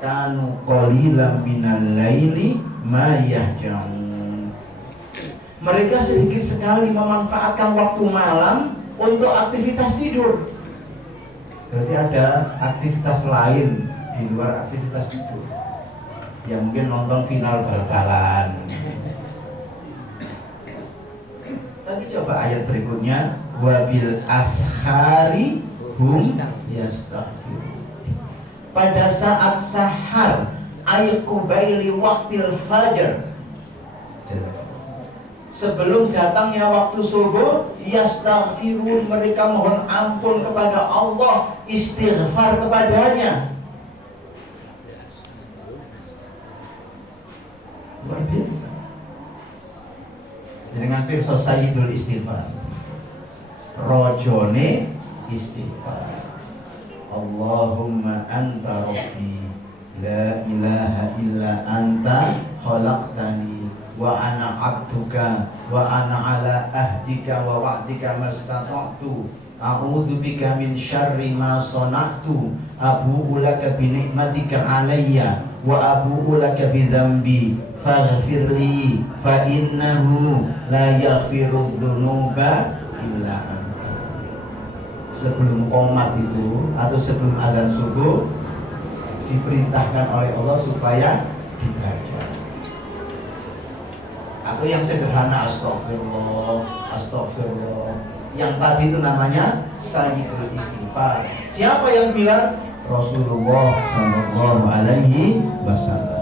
kanu qalilan minal laili ma yahja'un. Mereka sedikit sekali memanfaatkan waktu malam untuk aktivitas tidur. Berarti ada aktivitas lain di luar aktivitas tidur. Ya mungkin nonton final bal-balan. Tapi coba ayat berikutnya, wabil ashari hum yastaghfirun. Pada saat sahar, ay qubaili waqtil fajr, sebelum datangnya waktu subuh, yastaghfirun, mereka mohon ampun kepada Allah, istighfar kepadanya. Luar biasa. Dengan pirsa sayyidul istighfar, rojone istighfar. Allahumma anta rabbi la ilaha illa anta khalaqtani wa ana abduka wa ana ala ahdika wa wa'dika mastata'tu a'udzu bika min syarri ma sana'tu abu'u laka bi ni'matika alayya wa abu'u laka bi dzambi faghfirli fa innahu la yaghfiru dzunuba illa anta. Sebelum qomat itu atau sebelum azan subuh diperintahkan oleh Allah supaya dibaca. Atau yang sederhana astagfirullah, astagfirullah. Yang tadi itu namanya sayyidul istighfar. Siapa yang bilang? Rasulullah sallallahu alaihi wasallam.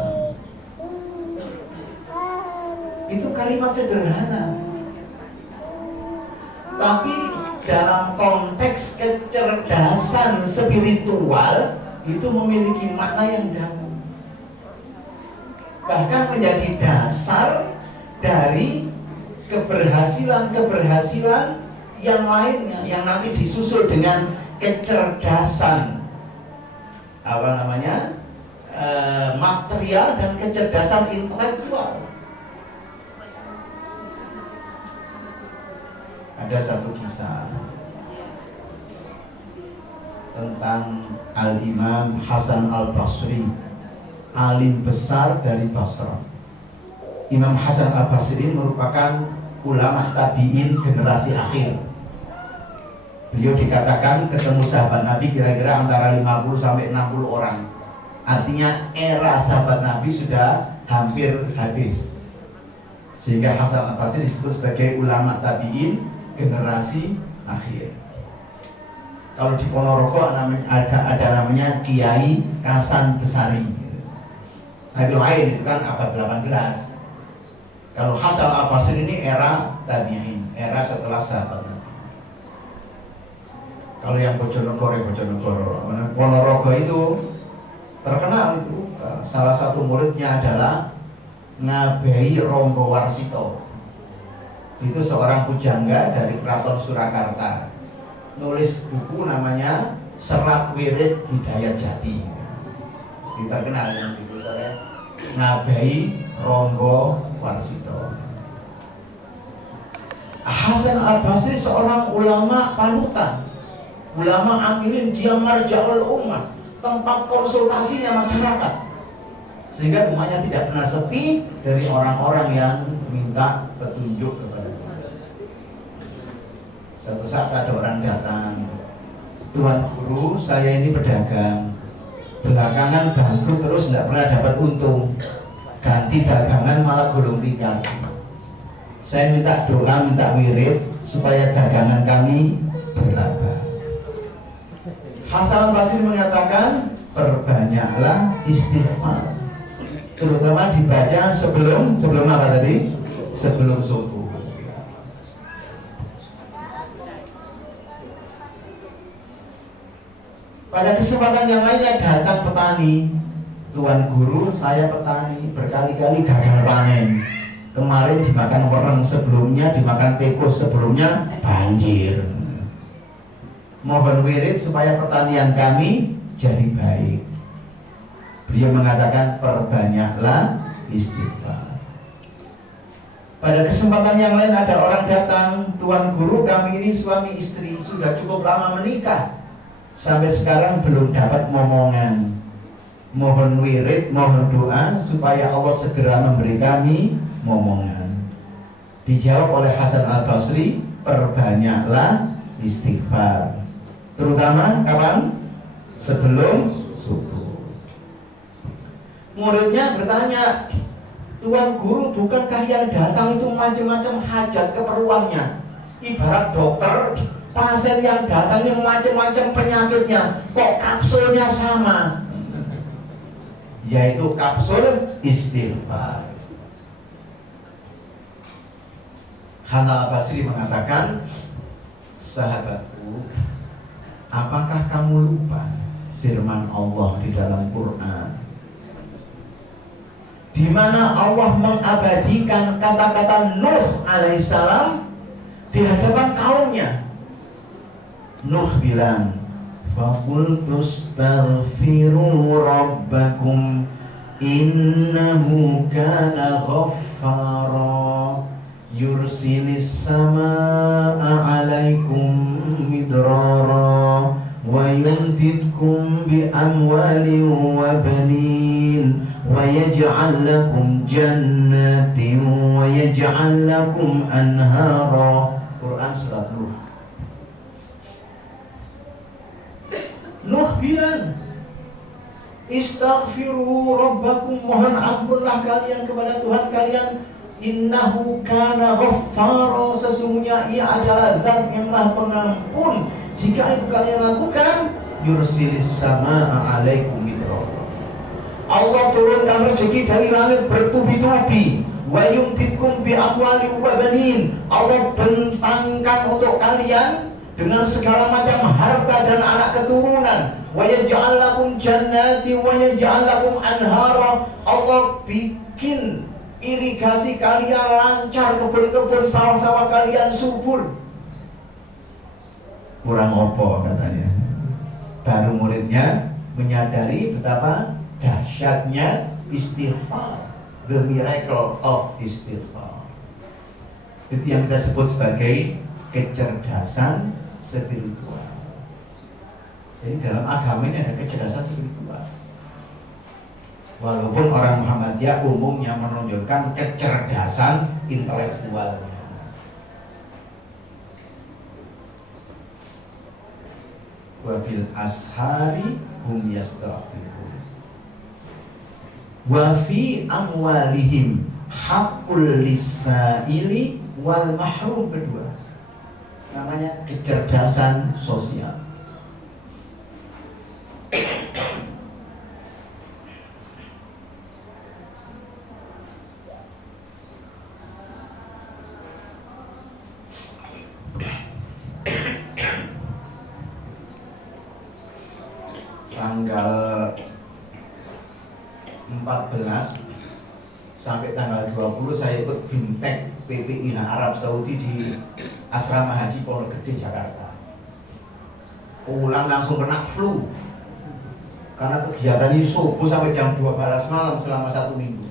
Itu kalimat sederhana, tapi dalam konteks kecerdasan spiritual itu memiliki makna yang dalam, bahkan menjadi dasar dari keberhasilan yang lainnya yang nanti disusul dengan kecerdasan material dan kecerdasan intelektual. Ada satu kisah tentang Al-Imam Hasan Al-Basri, alim besar dari Basra. Imam Hasan Al-Basri merupakan ulama tabi'in generasi akhir. Beliau dikatakan ketemu sahabat Nabi kira-kira antara 50 sampai 60 orang. Artinya era sahabat Nabi sudah hampir habis. Sehingga Hasan Al-Basri disebut sebagai ulama tabi'in generasi akhir. Kalau di Ponorogo ada namanya Kiai Kasan Besari. Tapi lain itu kan abad 18. Kalau Hasan Al-Basri ini era tabi'in, era setelah sahabat Nabi. Kalau yang Bojonegoro, Ponorogo itu terkenal itu. Salah satu muridnya adalah Ngabehi Ronggo Warsito. Itu seorang pujangga dari Keraton Surakarta. Nulis buku namanya Serat Wirid Hidayat Jati. Itu terkenal yang ditulis oleh Ngabehi Ronggo Warsito. Hasan Al-Basri seorang ulama panutan, ulama amilin, dia marja'ul ummah, tempat konsultasinya masyarakat, sehingga rumahnya tidak pernah sepi dari orang-orang yang minta petunjuk kepada Tuhan. Suatu saat ada orang datang, "Tuan Guru, saya ini pedagang, belakangan bangkrut terus tidak pernah dapat untung, ganti dagangan malah gulung tikar. Saya minta doa, minta wirid supaya dagangan kami berlaba." Hasan Al-Basri mengatakan, perbanyaklah istighfar, terutama dibaca sebelum apa tadi? Sebelum subuh. Pada kesempatan yang lainnya datang petani, "Tuan Guru, saya petani, berkali-kali gagal panen. Kemarin dimakan wereng, sebelumnya dimakan tikus, sebelumnya banjir. Mohon wirid supaya pertanian kami jadi baik." Beliau mengatakan, perbanyaklah istighfar. Pada kesempatan yang lain ada orang datang, "Tuan Guru, kami ini suami istri, sudah cukup lama menikah, sampai sekarang belum dapat momongan. Mohon wirid, mohon doa supaya Allah segera memberi kami momongan." Dijawab oleh Hasan Al-Basri, perbanyaklah istighfar, terutama kapan? Sebelum subuh. Muridnya bertanya, "Tuan Guru, bukankah yang datang itu macam-macam hajat keperluannya? Ibarat dokter, pasien yang datang ini macam-macam penyakitnya, kok kapsulnya sama?" Yaitu kapsul istighfar. Hasan Al-Basri mengatakan, "Sahabatku, apakah kamu lupa firman Allah di dalam Quran, di mana Allah mengabadikan kata-kata Nuh alaihissalam di hadapan kaumnya? Nuh bilang, "Faqultu astaghfiru rabbakum innahu kana ghaffara yursilis samaa'a 'alaikum midrara wa yumdidkum bi amwalin wa banin wa yaj'al lakum jannatin wa yaj'al lakum anhara." Quran surat Nuh. Nuh bilang, "Istaghfiru rabbakum, mohon ampunlah kalian kepada Tuhan kalian. Innahu kana ghaffara, sesungguhnya ia adalah zat yang maha pengampun. Jika itu kalian lakukan, yursilis samaa'a 'alaikum midrara." Allah turunkan rezeki dari langit bertubi-tubi, wa yumditkum bi amwalin wa banin. Allah bentangkan untuk kalian dengan segala macam harta dan anak keturunan. Wa yaj'al lakum jannati wa yaj'al lakum anhara. Allah bikin irigasi kalian lancar, kebun-kebun sawah-sawah kalian subur. Kurang opo katanya. Baru muridnya menyadari betapa dahsyatnya istighfar, the miracle of istighfar. Itu yang kita sebut sebagai kecerdasan spiritual. Jadi dalam agama ini ada kecerdasan spiritual. Walaupun orang Muhammadiyah umumnya menunjukkan kecerdasan intelektualnya. Wabil ashari hum yastaghfirun. Wa fi amwalihim haqqul lisaili wal mahrum. Kedua, namanya kecerdasan sosial. Tanggal 14 sampai tanggal 20 saya ikut BIMTEK PPIH Arab Saudi di Asrama Haji Pondok Gede Jakarta. Pulang langsung kena flu karena kegiatan ini subuh sampai jam 12 malam selama 1 minggu.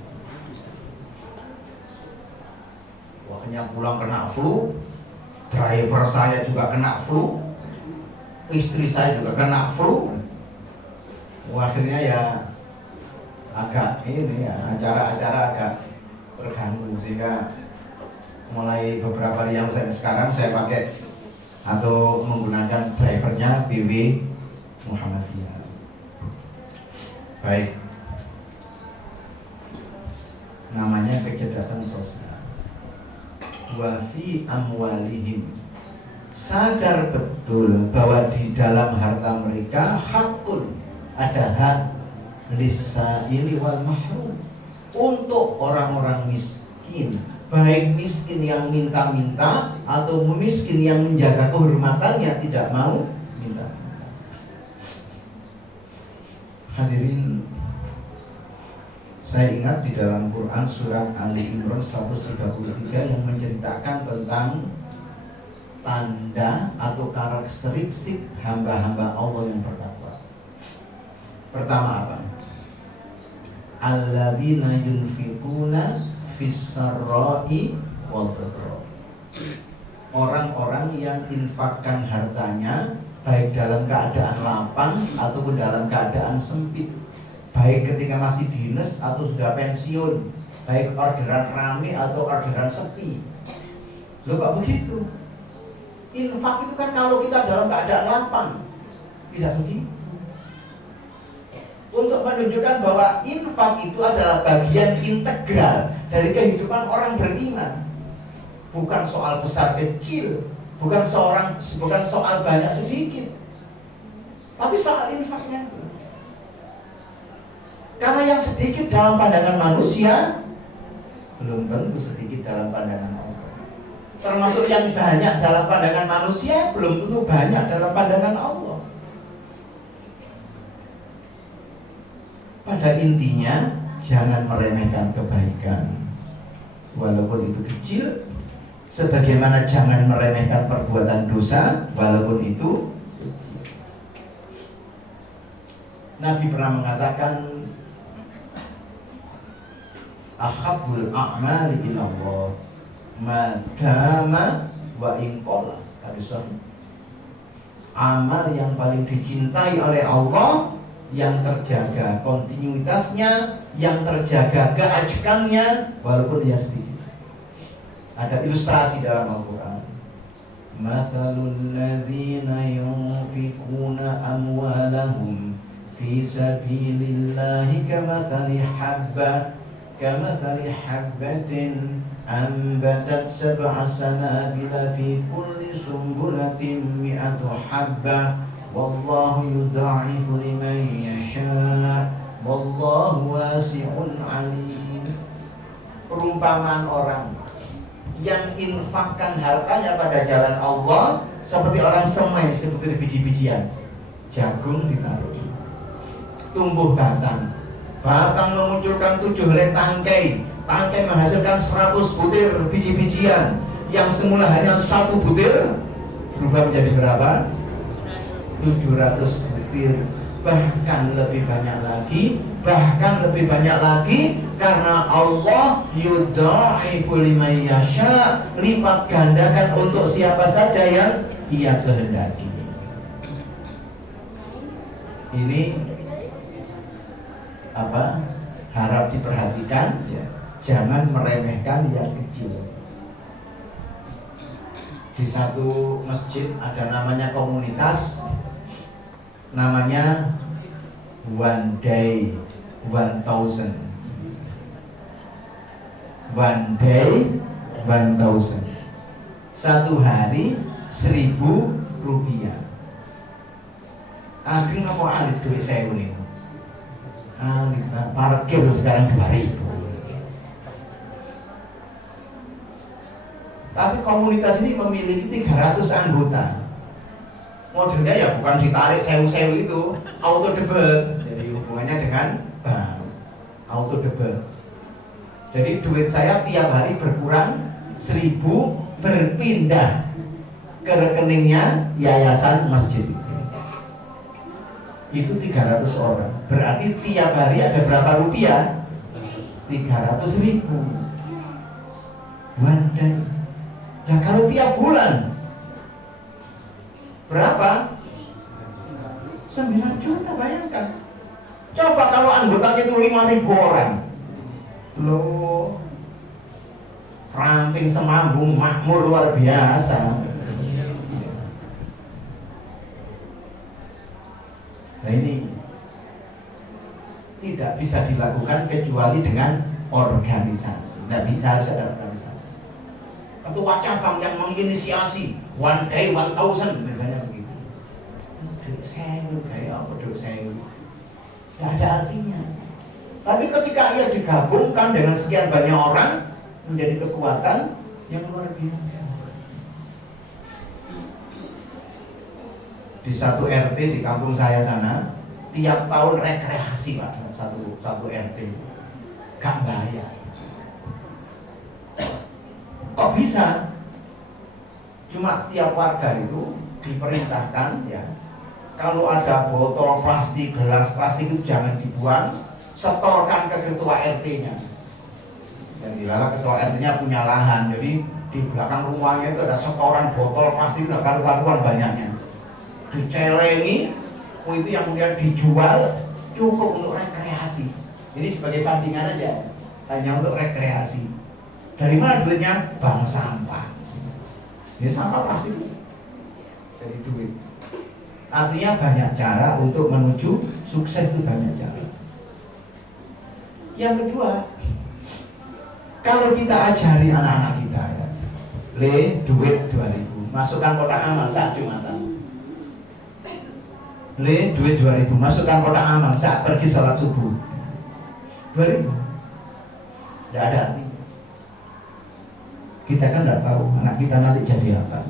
Waktunya pulang kena flu, driver saya juga kena flu, istri saya juga kena flu. Akhirnya ya agak ini ya, acara-acara agak terganggu, sehingga mulai beberapa hari yang sekarang saya pakai atau menggunakan drivernya BW Muhammadiyah. Baik, namanya kecerdasan sosial. Wa fi amwalihim, sadar betul bahwa di dalam harta mereka hakun, ada hak lisaili wal mahrum, untuk orang-orang miskin, baik miskin yang minta-minta atau miskin yang menjaga kehormatannya tidak mau minta. Hadirin, saya ingat di dalam Quran surat Ali Imran 133 yang menceritakan tentang tanda atau karakteristik hamba-hamba Allah yang bertakwa. Pertama apa? Alladzina yunfiquna fis-sarra'i wal dharra. Orang-orang yang infakkan hartanya baik dalam keadaan lapang ataupun dalam keadaan sempit, baik ketika masih dinas atau sudah pensiun, baik orderan rame atau orderan sepi. Loh kok begitu? Infak itu kan kalau kita dalam keadaan lapang, tidak begitu. Untuk menunjukkan bahwa infak itu adalah bagian integral dari kehidupan orang beriman. Bukan soal besar kecil, bukan soal banyak sedikit, tapi soal infaknya. Karena yang sedikit dalam pandangan manusia belum tentu sedikit dalam pandangan Allah. Termasuk yang banyak dalam pandangan manusia belum tentu banyak dalam pandangan Allah. Pada intinya, jangan meremehkan kebaikan walaupun itu kecil, sebagaimana jangan meremehkan perbuatan dosa walaupun itu. Nabi pernah mengatakan, ahabul a'mali ilallah madama wa inqala. Amal yang paling dicintai oleh Allah yang terjaga kontinuitasnya, yang terjaga keajekannya walaupun dia sedikit. Ada ilustrasi dalam Al-Quran. Mathalul ladzina yunfikuna amwalahum fi sabilillahi kamathali habbatin ambatat sab'a sanabila fi kulli sumbulatin mi'atu habbah wallahu yudha'ifu liman yasha' wallahu wasi'un alim. perumpamaan orang yang infakkan hartanya pada jalan Allah seperti orang semai, seperti biji-bijian. Jagung ditaruh, tumbuh batang, batang memunculkan 7 helai tangkai, tangkai menghasilkan 100 butir biji-bijian yang semula hanya 1 butir berubah menjadi berapa? 700 butir, bahkan lebih banyak lagi, karena Allah yudha'ifu liman yasha, lipat gandakan untuk siapa saja yang Ia kehendaki. Ini harap diperhatikan ya. Jangan meremehkan yang kecil. Di satu masjid ada namanya komunitas, namanya One Day 1000. One Day 1000. Satu hari 1000 rupiah. Akhirnya mau alit duit saya ini. Parkir sekarang 2000. Tapi komunitas ini memiliki 300 anggota. Modelnya ya bukan ditarik sewu-sewu itu, auto debit. Jadi hubungannya dengan bank, auto debit. Jadi duit saya tiap hari berkurang 1000, berpindah ke rekeningnya yayasan masjid. Itu 300 orang. Berarti tiap hari ada berapa rupiah? 300.000. One day. Nah kalau tiap bulan berapa? 9 juta, bayangkan. Coba kalau anggotanya itu 5.000 orang. Loh, ranting semambung makmur luar biasa. Nah ini tidak bisa dilakukan kecuali dengan organisasi. Tidak bisa, harus ada organisasi. Ketua cabang yang menginisiasi One Day 1000 misalnya begitu. Sewu kayak apa sewu? Tidak ada artinya. Tapi ketika ia digabungkan dengan sekian banyak orang menjadi kekuatan yang luar biasa. Di satu RT di kampung saya sana, tiap tahun rekreasi Pak, satu RT, gak bayar. Kok bisa? Cuma tiap warga itu diperintahkan ya, kalau ada botol plastik, gelas plastik itu jangan dibuang, setorkan ke ketua RT-nya. Dan dilala ketua RT-nya punya lahan, jadi di belakang rumahnya itu ada setoran botol plastik, itu karuan banyaknya. Dicelengi, itu yang kemudian dijual, cukup untuk rekreasi. Ini sebagai bandingan aja, hanya untuk rekreasi. Dari mana duitnya? Bank sampah. Ini sampah plastik dari duit. Artinya banyak cara untuk menuju sukses, itu banyak cara. Yang kedua, kalau kita ajari anak-anak kita ya, duit 2000, masukkan kotak amal saat Jumatan. Duit 2000, masukkan kotak amal saat pergi sholat subuh. 2000. Tidak ada artinya. Kita kan tidak tahu anak kita nanti jadi apa.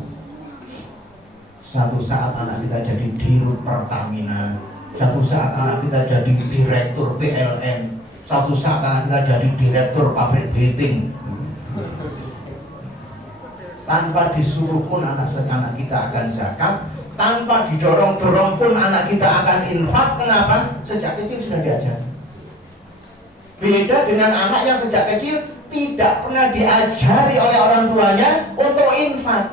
Satu saat anak kita jadi dirut Pertamina, satu saat anak kita jadi direktur PLN, satu saat anak kita jadi direktur pabrik beting. Tanpa disuruh pun anak kita akan zakat, tanpa didorong-dorong pun anak kita akan infak. Kenapa? Sejak kecil sudah diajar. Beda dengan anak yang sejak kecil tidak pernah diajari oleh orang tuanya untuk infak.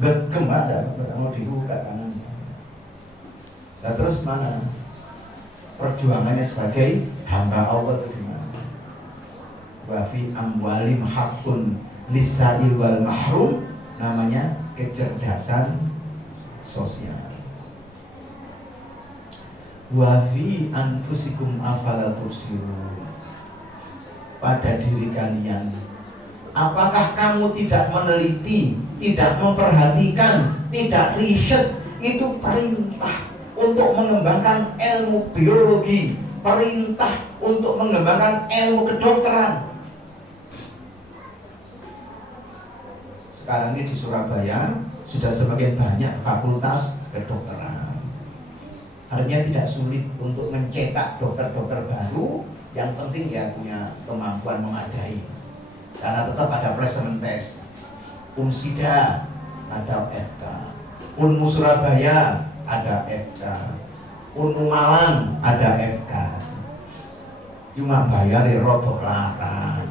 Gembada, mau dibuka tangannya. Nah, terus mana perjuangannya sebagai hamba Allah itu gimana? Wa fi amwalim haqqun lis-sa'il wal mahrum, namanya kecerdasan sosial. Wa fi anfusikum afala tubsirun, pada diri kalian, apakah kamu tidak meneliti, tidak memperhatikan, tidak riset? Itu perintah untuk mengembangkan ilmu biologi, perintah untuk mengembangkan ilmu kedokteran, sekarang ini di Surabaya sudah semakin banyak fakultas kedokteran. Artinya tidak sulit untuk mencetak dokter-dokter baru, yang penting ya punya kemampuan memadai. Karena tetap ada placement test. Unsida ada FK, Unmu Surabaya ada FK, Unmu Malang ada FK. Cuma bayar rodok larang.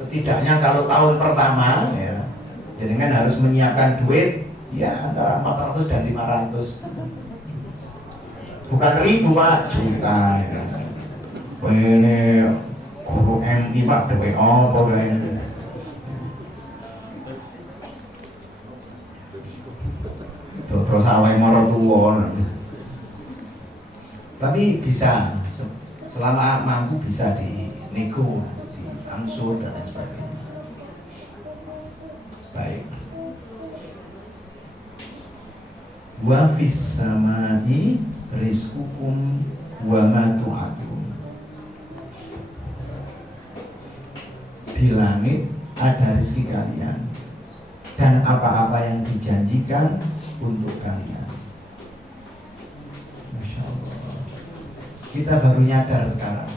Setidaknya kalau tahun pertama ya, jenengan harus menyiapkan duit ya antara 400 dan 500. Bukan ribu Pak, juta ya. Ini guru MI Pak, dewe apa ini? Terus awal moro tuwon. Tapi bisa, selama mampu bisa dinego, diangsur dan lain sebagainya. Baik. Wa fis samai rizqukum wa ma tu'adun. Di langit ada rezeki kalian dan apa-apa yang dijanjikan untuk kalian. Masya Allah. Kita baru nyadar sekarang.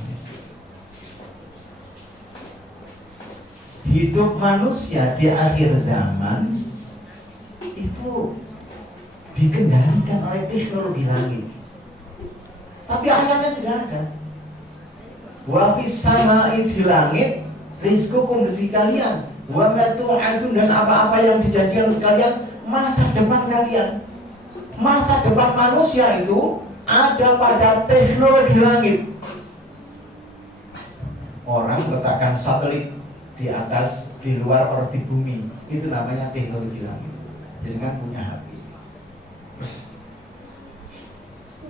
Hidup manusia di akhir zaman itu dikendalikan oleh teknologi langit. Tapi ayatnya sudah ada. Wa fis samai, di langit, rizqukum, rezeki kalian, wa ma tu'adun, dan apa-apa yang dijanjikan untuk kalian, masa depan kalian. Masa depan manusia itu ada pada teknologi langit. Orang meletakkan satelit di atas, di luar orbit bumi, itu namanya teknologi langit. Dengan punya hati.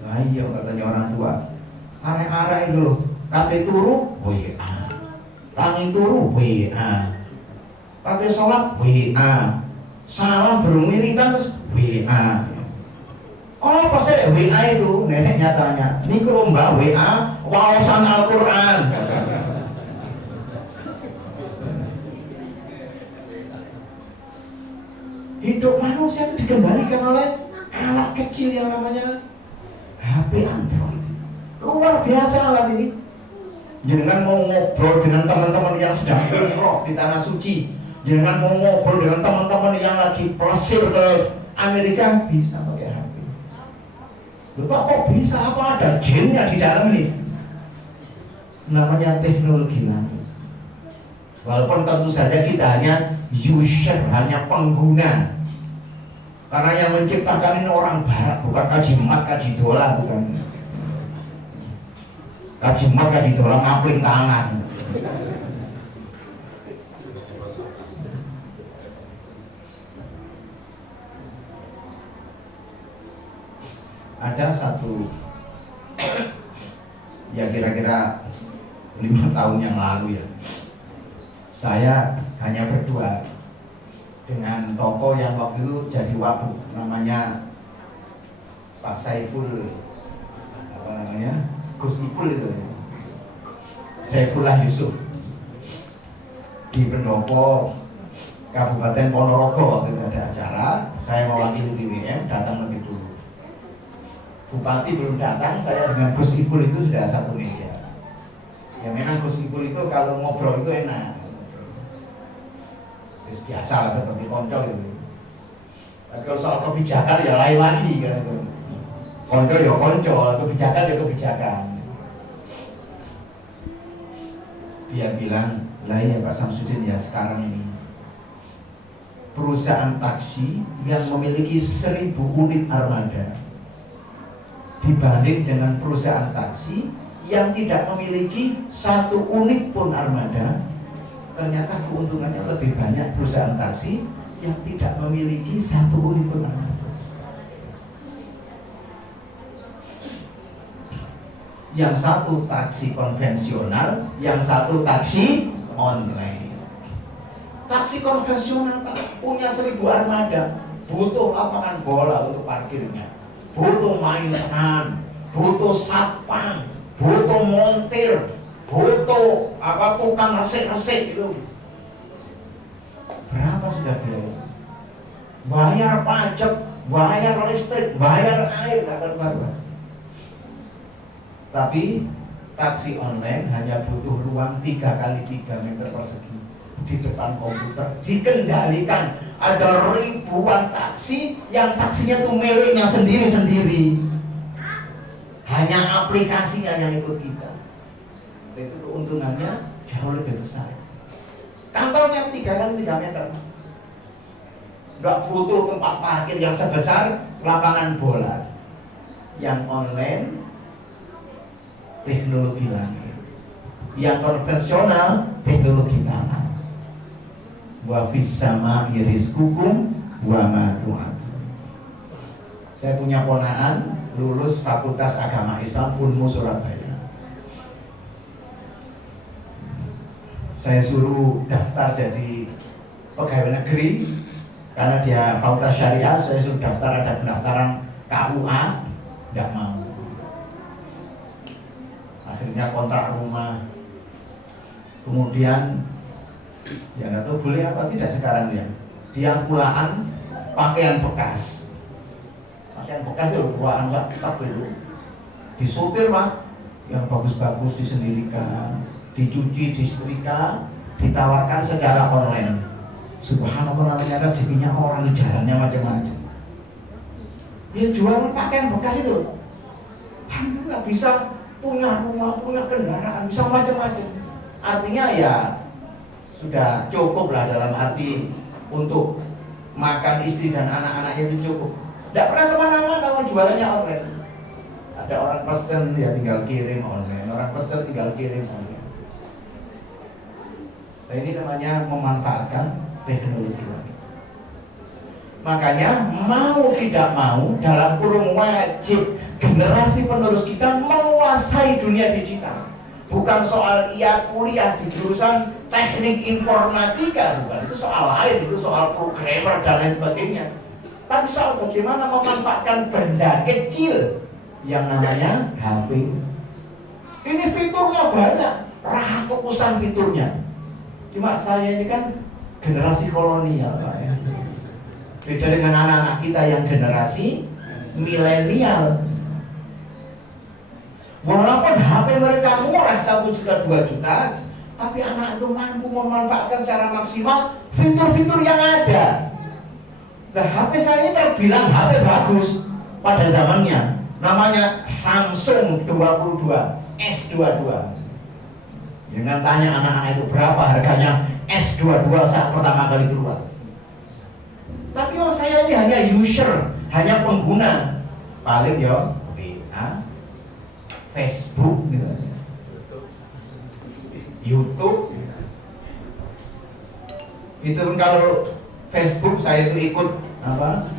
Nah iya katanya orang tua, arek-arek itu loh, kate turu WA, tangi turu WA, pakai sholat WA, salam berumiritan terus WA. Oh pasti WA itu, neneknya tanya, ini lomba WA wawasan Al-Quran. Hidup manusia itu dikembalikan oleh alat kecil yang namanya HP Android. Luar biasa alat ini. Jangan mau ngobrol dengan teman-teman yang sedang umroh di tanah suci, jangan mau ngobrol dengan teman-teman yang lagi plesir ke Amerika, bisa pakai HP. Bapak kok bisa? Apa ada jinnya di dalam ini? Namanya teknologi langit. Walaupun tentu saja kita hanya user, hanya pengguna. Karena yang menciptakan ini orang barat, bukan kaji mat, kaji dola, bukan. Kaji mat, kaji dola ngapling tangan. Ada satu, ya kira-kira 5 tahun yang lalu ya, saya hanya berdua dengan tokoh yang waktu itu jadi wabuk, namanya Pak Saiful, apa namanya, Gus Ipul itu, Saifullah Yusuf, di Pendopo Kabupaten Ponorogo. Waktu itu ada acara, saya mewakili TWM, datang lebih dulu. Bupati belum datang, saya dengan Gus Ipul itu sudah satu meja. Ya memang Gus Ipul itu kalau ngobrol itu enak, biasa lah seperti konco itu. Tapi kalau soal kebijakan ya lain lagi kan itu. Konco ya konco, kebijakan ya kebijakan. Dia bilang, lah ya Pak Samsudin, ya sekarang ini perusahaan taksi yang memiliki 1000 unit armada dibanding dengan perusahaan taksi yang tidak memiliki 1 unit pun armada, ternyata keuntungannya lebih banyak perusahaan taksi yang tidak memiliki 1 unit pun armada. Yang satu taksi konvensional, yang satu taksi online. Taksi konvensional Pak, punya 1000 armada, butuh lapangan bola untuk parkirnya, butuh maintenance, butuh satpam, butuh montir, butuh tukang resik-resik itu. Berapa sudah biaya? Bayar pajak, bayar listrik, bayar air, nggak karuan. Tapi taksi online hanya butuh ruang 3 kali 3 meter persegi di depan komputer, dikendalikan. Ada ribuan taksi yang taksinya tuh miliknya sendiri-sendiri. Hanya aplikasinya yang ikut kita. Itu keuntungannya jauh lebih besar. Kantornya 3 kali 3 meter. Nggak butuh tempat parkir yang sebesar lapangan bola. Yang online teknologi langit, yang konvensional teknologi tanah. Wa fis sama'i rizqukum wa ma tu'adun. Saya punya ponakan lulus Fakultas Agama Islam Unmu Surabaya. Saya suruh daftar jadi pegawai negeri karena dia fakultas syariah. Saya suruh daftar, ada pendaftaran KUA, tidak mau. Akhirnya kontrak rumah. Kemudian ya nggak tahu boleh apa tidak sekarang ya. Dia pulaan pakaian bekas. Pakaian bekas itu pulaan Pak, tetap dulu. Disutir Pak, yang bagus-bagus disendirikan, dicuci, disetrika, ditawarkan secara online. Subhanallah, ternyata rezekinya orang, jalannya macam-macam. Dia jual pakaian bekas itu. Alhamdulillah bisa punya rumah, punya kendaraan, bisa macam-macam. Artinya ya sudah cukup lah, dalam arti untuk makan istri dan anak-anaknya itu cukup. Tidak pernah kemana-mana kalau jualannya online. Ada orang pesen ya tinggal kirim online, orang pesen tinggal kirim online. Nah, ini namanya memanfaatkan teknologi. Makanya mau tidak mau, dalam kurung wajib generasi penerus kita menguasai dunia digital. Bukan soal ia kuliah di jurusan teknik informatika, bukan, itu soal lain, itu soal programmer dan lain sebagainya. Tapi soal bagaimana memanfaatkan benda kecil yang namanya HP. Ini fiturnya banyak, ratusan fiturnya. Cuma saya ini kan generasi kolonial, Pak, ya. Beda dengan anak-anak kita yang generasi milenial. Walaupun HP mereka murah 1 juta 2 juta, tapi anak itu mampu memanfaatkan secara maksimal fitur-fitur yang ada. Nah, HP saya ini terbilang HP bagus pada zamannya. Namanya Samsung 22 S22. Jangan tanya anak-anak itu berapa harganya S22 saat pertama kali keluar. Tapi kalau saya ini hanya user, hanya pengguna, paling ya WA, Facebook, gitu. YouTube. Itu pun kalau Facebook saya itu ikut apa?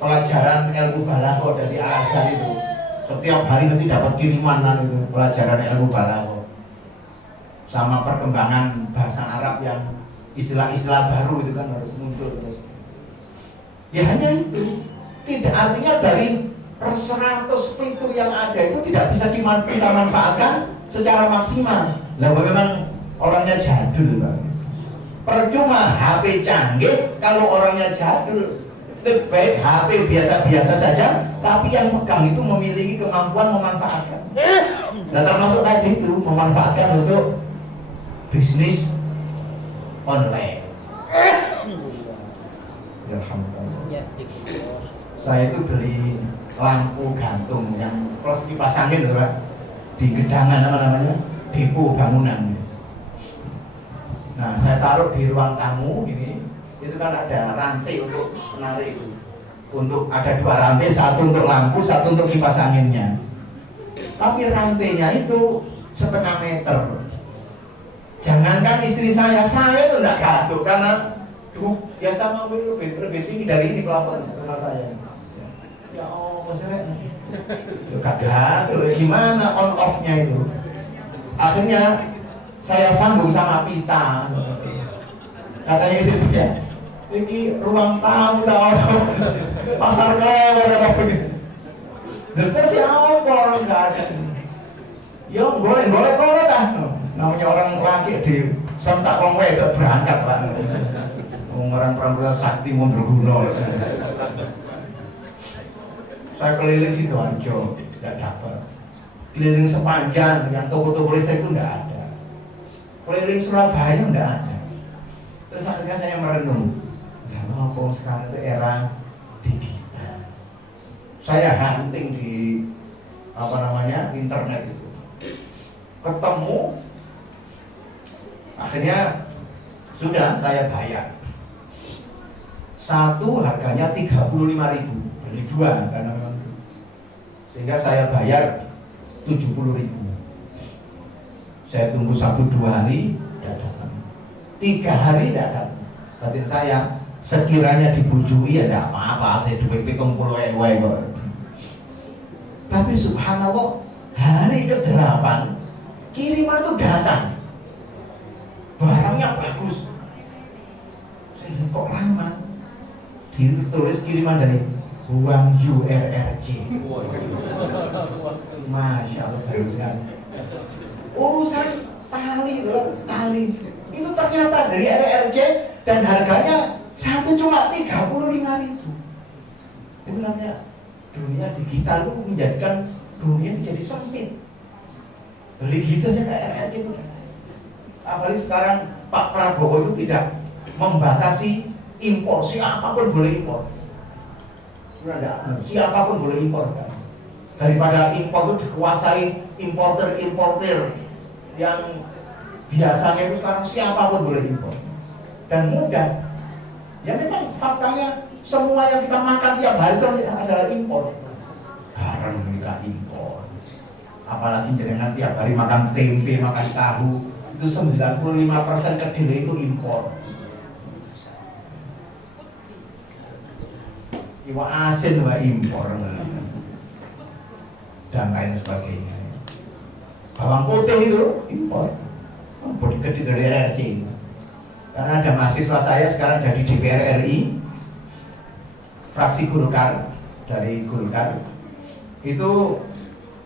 Pelajaran ilmu balaghah dari Al-Azhar itu. Setiap hari nanti dapat kiriman itu pelajaran ilmu balaghah. Sama perkembangan bahasa Arab yang istilah-istilah baru itu kan harus muncul terus. Ya hanya itu. Tidak, artinya dari 100 fitur yang ada itu tidak bisa kita manfaatkan secara maksimal. Lah memang orangnya jadul, Pak. Percuma HP canggih kalau orangnya jadul. Lebih baik HP biasa-biasa saja, tapi yang pegang itu memiliki kemampuan memanfaatkan. Dan termasuk tadi itu memanfaatkan untuk bisnis online. Alhamdulillah. Saya itu beli lampu gantung yang plus kipas angin loh, Pak, di gedangan apa namanya, depo bangunan. Nah, saya taruh di ruang tamu ini. Itu kan ada rantai untuk menarik itu. Untuk ada 2 rantai, satu untuk lampu, satu untuk kipas anginnya. Tapi rantainya itu 1/2 meter. Jangankan istri saya itu enggak gaduh karena biasa mampu lebih tinggi dari ini pelafon rumah saya. Ya Allah, seret. Ya gaduh, gimana on off-nya itu? Akhirnya saya sambung sama pita. Katanya istri saya, ini ruang tamu orang pasar lewat apa begini. Dokter si apa nggak ada. Yo boleh kan. Namanya orang laki di Sentak wong wedok berangkat Pak. Orang perempuan sakti mundur guna. Saya keliling Sidoarjo, tidak dapat. Keliling Sepanjang dengan toko-toko listrik itu tidak ada. Keliling Surabaya tidak ada. Terus akhirnya saya merenung, ya ngomong sekarang itu era digital. Saya hunting di internet itu, ketemu, akhirnya sudah saya bayar. Satu harganya 35.000, beli dua karena memang, sehingga saya bayar 70.000. Saya tunggu 1-2 hari tidak datang, 3 hari tidak datang. Batin saya, sekiranya dibujui ya tidak apa-apa, saya duit 70.000 kok. Tapi subhanallah, hari ke-8 kiriman itu datang, barangnya bagus. Saya lihat kok lama, ditulis kiriman dari Huang URRC. Masya Allah, bagus kan. Urusan tali itu ternyata dari RRC dan harganya satu cuma 35.000. Itu namanya dunia digital itu menjadikan dunia itu jadi sempit. Beli gitu aja kayak RRC itu. Apalagi sekarang Pak Prabowo itu tidak membatasi impor, siapapun boleh impor. Siapapun boleh impor kan. Daripada impor itu dikuasai importer yang biasanya itu sekarang siapapun boleh impor dan mudah. Ya memang faktanya semua yang kita makan tiap hari itu adalah impor. Barang kita impor. Apalagi jangan tiap hari makan tempe, makan tahu, itu 95% kedelai itu impor. Iwa asin wa impor dan lain sebagainya. Bawang putih itu impor, bodi gede dari RRC. Karena ada mahasiswa saya sekarang jadi DPR RI, fraksi Golkar, dari Golkar. Itu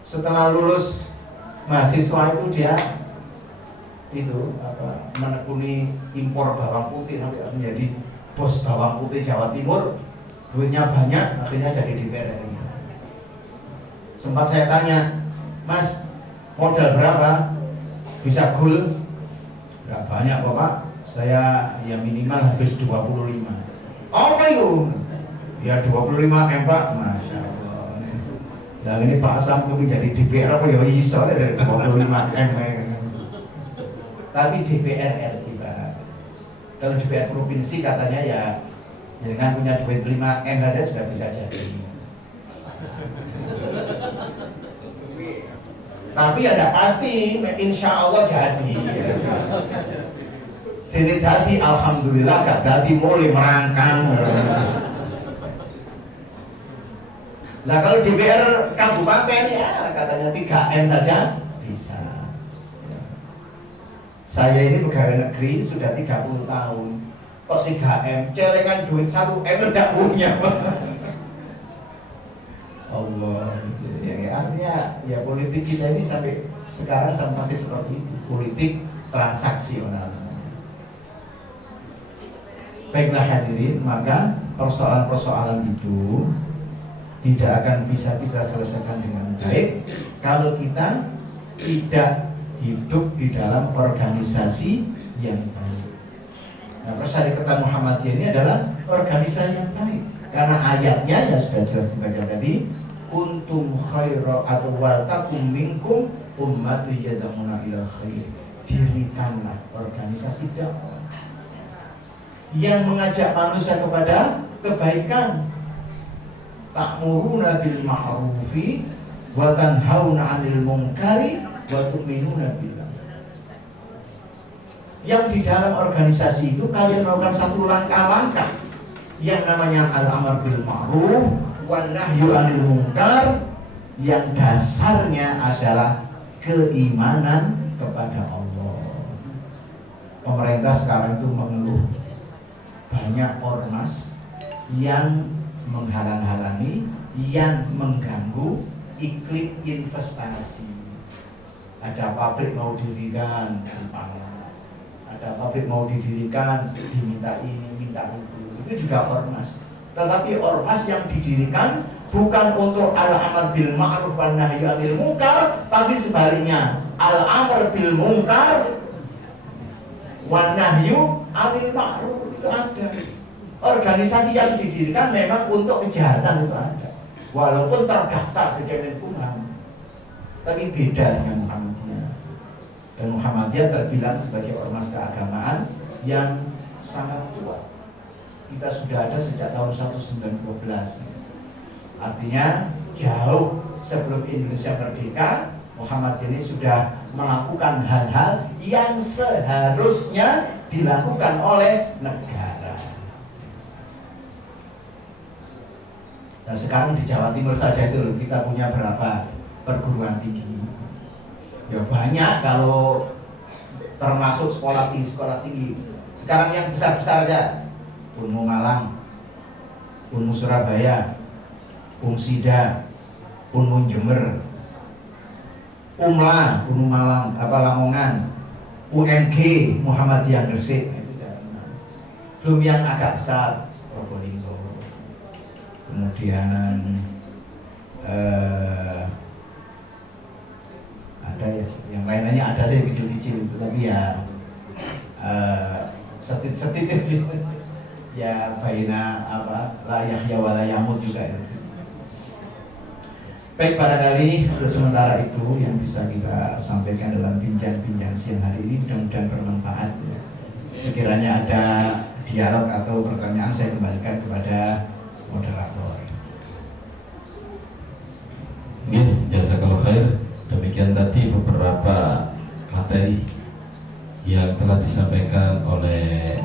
setelah lulus mahasiswa itu dia menekuni impor bawang putih sampai menjadi bos bawang putih Jawa Timur. Duitnya banyak, akhirnya jadi DPR RI. Sempat saya tanya, Mas, modal berapa? Bisa goal? Gak banyak kok Pak, saya ya minimal habis 25. Apa itu? Ya 25 M Pak, Masya Allah. Dan ini Pak Sam menjadi DPR apa ya iso dari 25 M. Tapi DPR RI Pak. Kalau DPR provinsi katanya ya dengan punya duit 5 M saja sudah bisa jadi. Tapi ada pasti, insya Allah jadi. Jadi tadi alhamdulillah gak tadi mulai merangkang. Nah kalau DPR kabupaten ya katanya 3 M saja bisa. Saya ini pegawai negeri sudah 30 tahun. Kok 3 M, celengan duit 1 M tidak punya. Allah, ya, artinya ya politik kita ini sampai sekarang masih seperti itu, politik transaksional. Baiklah hadirin, maka persoalan-persoalan itu tidak akan bisa kita selesaikan dengan baik kalau kita tidak hidup di dalam organisasi yang baik. Nah, Persyarikatan Muhammadiyah ini adalah organisasi yang baik karena ayatnya yang sudah jelas dibaca tadi, kuntum khaira atau wal takum minkum ummatun yad'una ila khair. Dirikanlah organisasi dakwah yang mengajak manusia kepada kebaikan, ta'muruna bil ma'rufi wa tanhauna 'anil munkari wa tu'minuna billah. Yang di dalam organisasi itu kalian melakukan satu langkah-langkah yang namanya al-amr bil ma'ruf wan nahyu 'anil munkar, yang dasarnya adalah keimanan kepada Allah. Pemerintah sekarang itu mengeluh banyak ormas yang menghalang-halangi, yang mengganggu iklim investasi. Ada pabrik mau didirikan, ada pabrik mau didirikan, diminta ini, minta itu juga ormas. Tetapi ormas yang didirikan bukan untuk al-amr bil ma'ruf wan nahyi 'anil munkar, tapi sebaliknya al-amr bil munkar wan nahyu 'anil ma'ruf itu ada. Organisasi yang didirikan memang untuk kejahatan itu ada, walaupun terdaftar di Kemenkumham, tapi beda dengan Muhammadiyah. Dan Muhammadiyah terbilang sebagai ormas keagamaan yang sangat kuat. Kita sudah ada sejak tahun 1912. Artinya jauh sebelum Indonesia merdeka, Muhammadiyah ini sudah melakukan hal-hal yang seharusnya dilakukan oleh negara. Nah sekarang di Jawa Timur saja itu kita punya berapa perguruan tinggi? Ya banyak, kalau termasuk sekolah tinggi. Sekarang yang besar-besar aja, Unmu Malang, Unmu Surabaya, Unsida, Unmu Jember, Umla, Unmu Malang, Lamongan, UNG Muhammadiyah Gresik. Belum yang agak besar, Probolinggo. Kemudian ada ya, yang lainnya ada sih kecil-kecil itu, tapi ya setit ya baina la yahya wa la yamut juga itu. Baik, barangkali untuk sementara itu yang bisa kita sampaikan dalam bincang-bincang siang hari ini, mudah-mudahan bermanfaat ya. Sekiranya ada dialog atau pertanyaan, saya kembalikan kepada moderator. Jazakallahu khair. Demikian tadi beberapa materi yang telah disampaikan oleh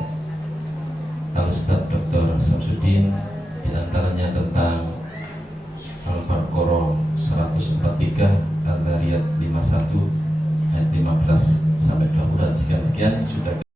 Al-Ustaz Dr. Samsudin, diantaranya tentang Al-Baqarah 143, Al-Zariyat 51 ayat 15 sampai 20, dan sekian sudah